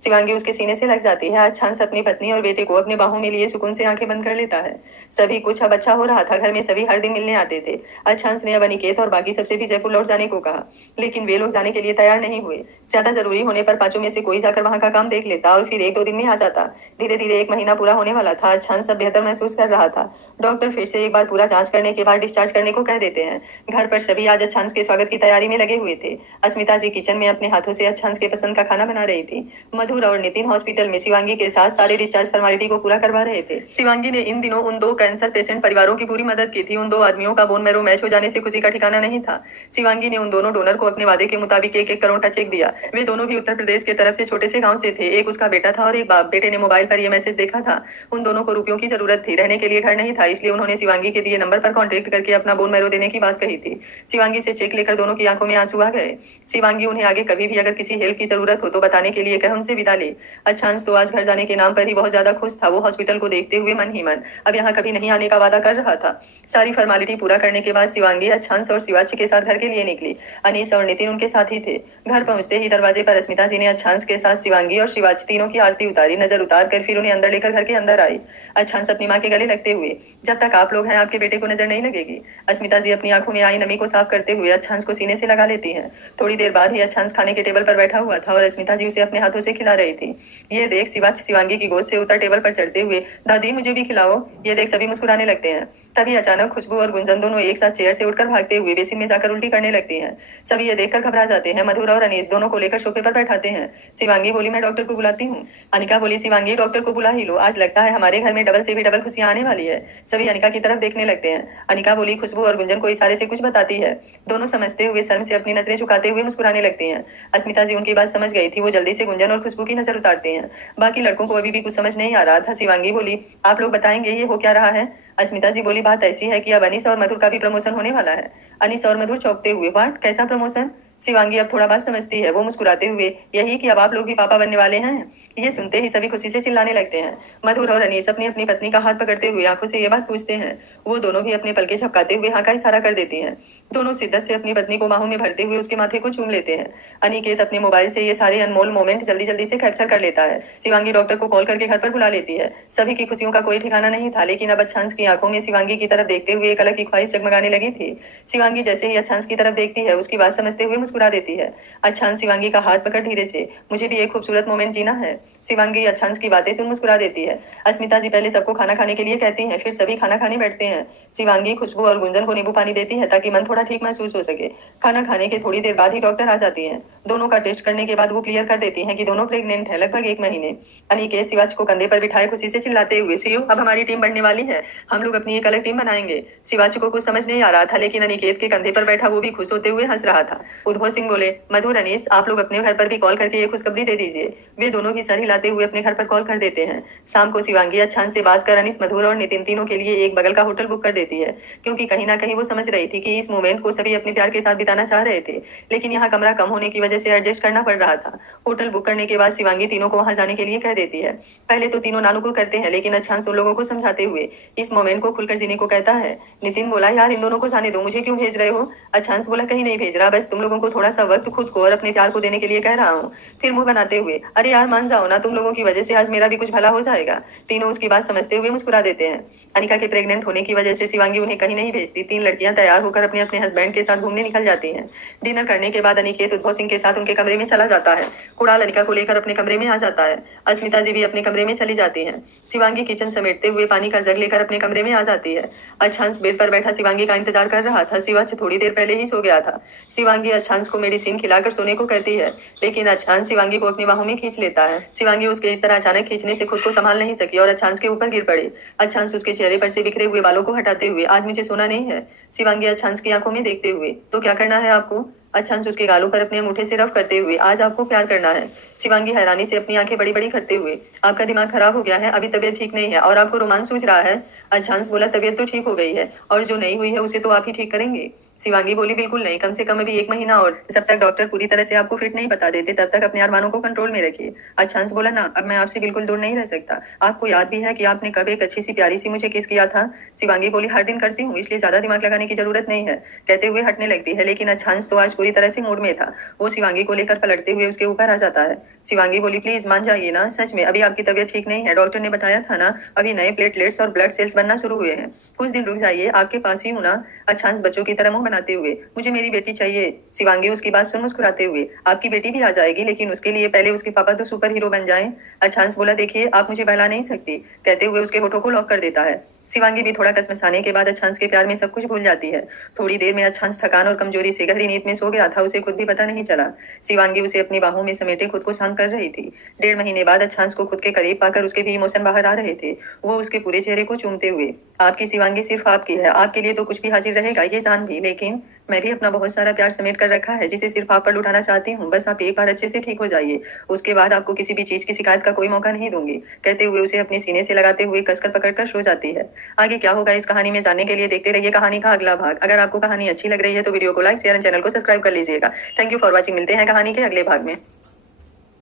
शिवांगी उसके सीने से लग जाती है। अच्छांश अपनी पत्नी और बेटे को अपने बाहों में लिए सुकून से आंखें बंद कर लेता है। सभी कुछ अब अच्छा हो रहा था। घर में सभी हर दिन मिलने आते थे। अच्छांश ने अब अनिकेत और बाकी सबसे भी जयपुर लौट जाने को कहा, लेकिन वे लोग जाने के लिए तैयार नहीं हुए। ज्यादा जरूरी होने पर 5 में से कोई जाकर वहां का काम देख लेता और फिर 1-2 दिन में आ जाता। धीरे धीरे 1 महीना पूरा होने वाला था। अच्छांश सब बेहतर महसूस कर रहा था। डॉक्टर फिर से एक बार पूरा जांच करने के बाद डिस्चार्ज करने को कह देते हैं। घर पर सभी आज अच्छांश के स्वागत की तैयारी में लगे हुए थे। अस्मिता जी किचन में अपने हाथों से अच्छांश के पसंद का खाना बना रही थी। मधु मधुर और नितिन हॉस्पिटल में शिवांगी के साथ सारे डिस्चार्ज फॉर्मेलिटी को पूरा करवा रहे थे। शिवांगी ने इन दिनों उन 2 कैंसर पेशेंट परिवारों की पूरी मदद की थी। उन 2 आदमियों का बोन मैरो मैच हो जाने से खुशी का ठिकाना नहीं था। शिवांगी ने उन दोनों डोनर को अपने वादे के मुताबिक 1-1 करोड़ का चेक दिया। वे दोनों भी उत्तर प्रदेश की तरफ से छोटे से गाँव से थे। एक उसका बेटा था और एक बाप। बेटे ने मोबाइल पर यह मैसेज देखा था। उन दोनों को रुपयों की जरूरत थी, रहने के लिए घर नहीं था, इसलिए उन्होंने शिवांगी के दिए नंबर पर कॉन्टेक्ट करके अपना बोन मैरो देने की बात कही थी। शिवांगी से चेक लेकर दोनों की आंखों में आंसू आ गए। शिवांगी उन्हें आगे कभी भी अगर किसी हेल्प की जरूरत हो तो बताने के लिए कह उनसे विदा ले। अच्छांश तो आज घर जाने के नाम पर ही बहुत ज्यादा खुश था। वो हॉस्पिटल को देखते हुए मन ही मन अब यहाँ कभी नहीं आने का वादा कर रहा था। सारी फॉर्मेलिटी पूरा करने के बाद शिवांगी अच्छांश और शिवाची के साथ घर के लिए निकली। अनीस और नितिन उनके साथ ही थे। घर पहुंचते ही दरवाजे पर अस्मिता जी ने अच्छांश के साथ शिवांगी और शिवाची तीनों की आरती उतारी। नजर उतार कर फिर उन्हें अंदर लेकर घर के अंदर आई। अच्छांश अपनी माँ के गले लगते हुए, जब तक आप लोग हैं आपके बेटे को नजर नहीं लगेगी। अस्मिता जी अपनी आंखों में आई नमी को साफ करते हुए अच्छांश को सीने से लगा लेती हैं। थोड़ी देर बाद ही अच्छांश खाने के टेबल पर बैठा हुआ था और अस्मिता जी उसे अपने हाथों से खिला रही थी। ये देख शिवांगी की गोद से उतर टेबल पर चढ़ते हुए, दादी मुझे भी खिलाओ। ये देख सभी मुस्कुराने लगते हैं। तभी अचानक खुशबू और गुंजन दोनों एक साथ चेयर से उठकर भागते हुए बेसिन में जाकर उल्टी करने लगती हैं। सभी ये देखकर घबरा जाते हैं। मधुर और अनीस दोनों को लेकर सोफे पर बैठाते हैं। शिवांगी बोली मैं डॉक्टर को बुलाती हूँ। अनिका बोली शिवांगी डॉक्टर को बुला ही लो, आज लगता है हमारे घर में डबल से भी डबल खुशियां आने वाली है। सभी अनिका की तरफ देखने लगते हैं। अनिका बोली खुशबू और गुंजन को इशारे से कुछ बताती है। दोनों समझते हुए शर्म से अपनी नजरें झुकाते हुए मुस्कुराने लगती हैं। अस्मिता जी उनकी बात समझ गई थी। वो जल्दी से गुंजन और खुशबू की नजर उतारते हैं। बाकी लड़कों को अभी भी कुछ समझ नहीं आ रहा था। शिवांगी बोली आप लोग बताएंगे ये हो क्या रहा है। अस्मिता जी बोली बात ऐसी है कि अब अनीस और मधुर का भी प्रमोशन होने वाला है। अनीस और मधुर चौंकते हुए वाट कैसा प्रमोशन। शिवांगी अब थोड़ा बात समझती है। वो मुस्कुराते हुए यही कि अब आप लोग भी पापा बनने वाले हैं। ये सुनते ही सभी खुशी से चिल्लाने लगते हैं। मधुर और अनीस अपनी अपनी पत्नी का हाथ पकड़ते हुए आंखों से ये बात पूछते हैं। वो दोनों भी अपने पलके झपकाते हुए हाँ का इशारा कर देती हैं। दोनों शिद्दत से अपनी पत्नी को बाहों में भरते हुए उसके माथे को चूम लेते हैं। अनिकेत अपने मोबाइल से ये सारे अनमोल मोमेंट जल्दी जल्दी से कैप्चर कर लेता है। शिवांगी डॉक्टर को कॉल करके घर पर बुला लेती है। सभी की खुशियों का कोई ठिकाना नहीं था, लेकिन अब अच्छांश की आंखों में शिवांगी की तरफ देखते हुए एक अलग की ख्वाहिश जगमगाने लगी थी। शिवांगी जैसे ही अच्छांश की तरफ देखती है उसकी बात समझते हुए मुस्कुरा देती है। अच्छांश शिवांगी का हाथ पकड़ धीरे से, मुझे भी एक खूबसूरत मोमेंट जीना है। शिवांगी अच्छांश की बातें सुन मुस्कुरा देती है। अस्मिता जी पहले सबको खाना खाने के लिए कहती हैं, फिर सभी खाना खाने बैठते हैं। शिवांगी खुशबू और गुंजन को नींबू पानी देती है ताकि मन थोड़ा ठीक महसूस हो सके। खाना खाने के थोड़ी देर बाद ही डॉक्टर आ जाती हैं। दोनों का टेस्ट करने के बाद वो क्लियर कर देती हैं कि दोनों प्रेग्नेंट है, लगभग 1 महीने। अनिकेत शिवाच को कंधे पर बिठाए खुशी से चिल्लाते हुए, सीयू अब हमारी टीम बढ़ने वाली है, हम लोग अपनी एक अलग टीम बनाएंगे। शिवाच को कुछ समझ नहीं आ रहा था, लेकिन अनिकेत के कंधे पर बैठा वो भी खुश होते हुए हंस रहा था। उद्भव सिंह बोले, मधुर अनीस आप लोग अपने घर पर भी कॉल करके ये खुशखबरी दे दीजिए। वे दोनों भी सर हिलाते हुए अपने घर पर कॉल कर देते हैं। शाम को शिवांगी अच्छांश से बात कर अनीस, मधुर और नितिन तीनों के लिए एक बगल का होटल बुक कर देती है, क्योंकि कहीं ना कहीं वो समझ रही थी कि इस मोमेंट को सभी अपने प्यार के साथ बिताना चाह रहे थे, लेकिन यहाँ कमरा कम होने की वजह से एडजस्ट करना पड़ रहा था। होटल बुक करने के बाद शिवांगी तीनों को वहां जाने के लिए कह देती है। पहले तो तीनों नानुकुर करते हैं, लेकिन अच्छांश उन लोगों को समझाते हुए इस मोमेंट को खुलकर जीने को कहता है। नितिन बोला, यार इन दोनों को जाने दो, मुझे क्यों भेज रहे हो। अच्छांश बोला, कहीं नहीं भेज रहा, बस तुम लोगों को थोड़ा सा वक्त खुद को और अपने प्यार को देने के लिए कह रहा हूँ। फिर मुंह बनाते हुए, अरे यार मान जाओ ना, तुम लोगों की वजह से आज मेरा भी कुछ भला हो जाएगा। तीनों उसकी बात समझते हुए मुस्कुरा देते हैं। अनिका के प्रेग्नेंट होने की वजह से शिवांगी उन्हें कहीं नहीं भेजती। 3 लड़कियां तैयार होकर अपने अपने हस्बैंड के साथ घूमने निकल जाती हैं। डिनर करने के बाद अनिकेत उद्भव सिंह के साथ उनके कमरे में चला जाता है। कुणाल अनिका को लेकर अपने कमरे में आ जाता है। अस्मिता जी भी अपने कमरे में चली जाती हैं। शिवांगी किचन समेटते हुए पानी का जग लेकर अपने कमरे में आ जाती है। अच्छांश बेड पर बैठा शिवांगी का इंतजार कर रहा था। शिवाच थोड़ी देर पहले ही सो गया था। शिवांगी अच्छांश को मेडिसिन खिलाकर सोने को कहती है, लेकिन अच्छांश शिवांगी को अपनी बाहों में खींच लेता है। शिवांगी उसके इस तरह अचानक खींचने से खुद को संभाल नहीं सकी और अच्छांश के ऊपर गिर पड़ी। अच्छांश उसके चेहरे पर से बिखरे हुए बालों को हटाते हुए, आज मुझे सोना नहीं है। शिवांगी अच्छांश की आंखों में देखते हुए, तो क्या करना है आपको। अच्छांश उसके गालों पर अपने अंगूठे से रफ करते हुए, आज आपको प्यार करना है। शिवांगी हैरानी से अपनी आंखें बड़ी बड़ी करते हुए, आपका दिमाग खराब हो गया है, अभी तबीयत ठीक नहीं है और आपको रोमांस सूझ रहा है। अच्छांश बोला, तबीयत तो ठीक हो गई है और जो नहीं हुई है उसे तो आप ही ठीक करेंगे। शिवांगी बोली, बिल्कुल नहीं, कम से कम अभी 1 महीना और, जब तक डॉक्टर पूरी तरह से आपको फिट नहीं बता देते तब तक अपने अरमानों को कंट्रोल में रखिए। अच्छांश बोला, ना अब मैं आपसे बिल्कुल दूर नहीं रह सकता। आपको याद भी है कि आपने कब एक अच्छी सी प्यारी सी मुझे किस किया था। शिवांगी बोली, हर दिन करती हूँ, इसलिए ज्यादा दिमाग लगाने की जरूरत नहीं है। कहते हुए हटने लगती है, लेकिन अच्छांश तो आज पूरी तरह से मूड में था। वो शिवांगी को लेकर पलटते हुए उसके ऊपर आ जाता है। शिवांगी बोली, प्लीज मान जाइए ना, सच में अभी आपकी तबीयत ठीक नहीं है, डॉक्टर ने बताया था ना, अभी नए प्लेटलेट्स और ब्लड सेल्स बनना शुरू हुए हैं, कुछ दिन रुक जाइए, आपके पास ही हूं ना। अच्छांश बच्चों की तरह मुंह बनाते हुए, मुझे मेरी बेटी चाहिए। शिवांगी उसकी बात सुन मुस्कुराते हुए, आपकी बेटी भी आ जाएगी, लेकिन उसके लिए पहले उसके पापा तो सुपर हीरो बन जाएं। अच्छांश बोला, देखिए आप मुझे बहला नहीं सकती, कहते हुए उसके होठों को लॉक कर देता है। शिवांगी भी थोड़ा कसमसाने के बाद अच्छांश के प्यार में सब कुछ भूल जाती है। थोड़ी देर में अच्छांश थकान और कमजोरी से गहरी नींद में सो गया था, उसे खुद भी पता नहीं चला। शिवांगी उसे अपनी बाहों में समेटे खुद को शांत कर रही थी। 1.5 महीने बाद अच्छांश को खुद के करीब पाकर उसके भी इमोशन बाहर आ रहे थे, वो उसके पूरे चेहरे को चूमते हुए। आपकी शिवांगी सिर्फ आपकी है, आपके लिए तो कुछ भी हाजिर रहेगा, ये जान भी, लेकिन मैं भी अपना बहुत सारा प्यार समेट कर रखा है जिसे सिर्फ आप पर लुटाना चाहती हूँ। बस आप एक बार अच्छे से ठीक हो जाइए, उसके बाद आपको किसी भी चीज की शिकायत का कोई मौका नहीं दूंगी, कहते हुए उसे अपने सीने से लगाते हुए कसकर पकड़कर सो जाती है। आगे क्या होगा इस कहानी में जानने के लिए देखते रहिए कहानी का अगला भाग। अगर आपको कहानी अच्छी लग रही है तो वीडियो को लाइक शेयर एंड चैनल को सब्सक्राइब कर लीजिएगा। Thank you for watching. मिलते हैं कहानी के अगले भाग में।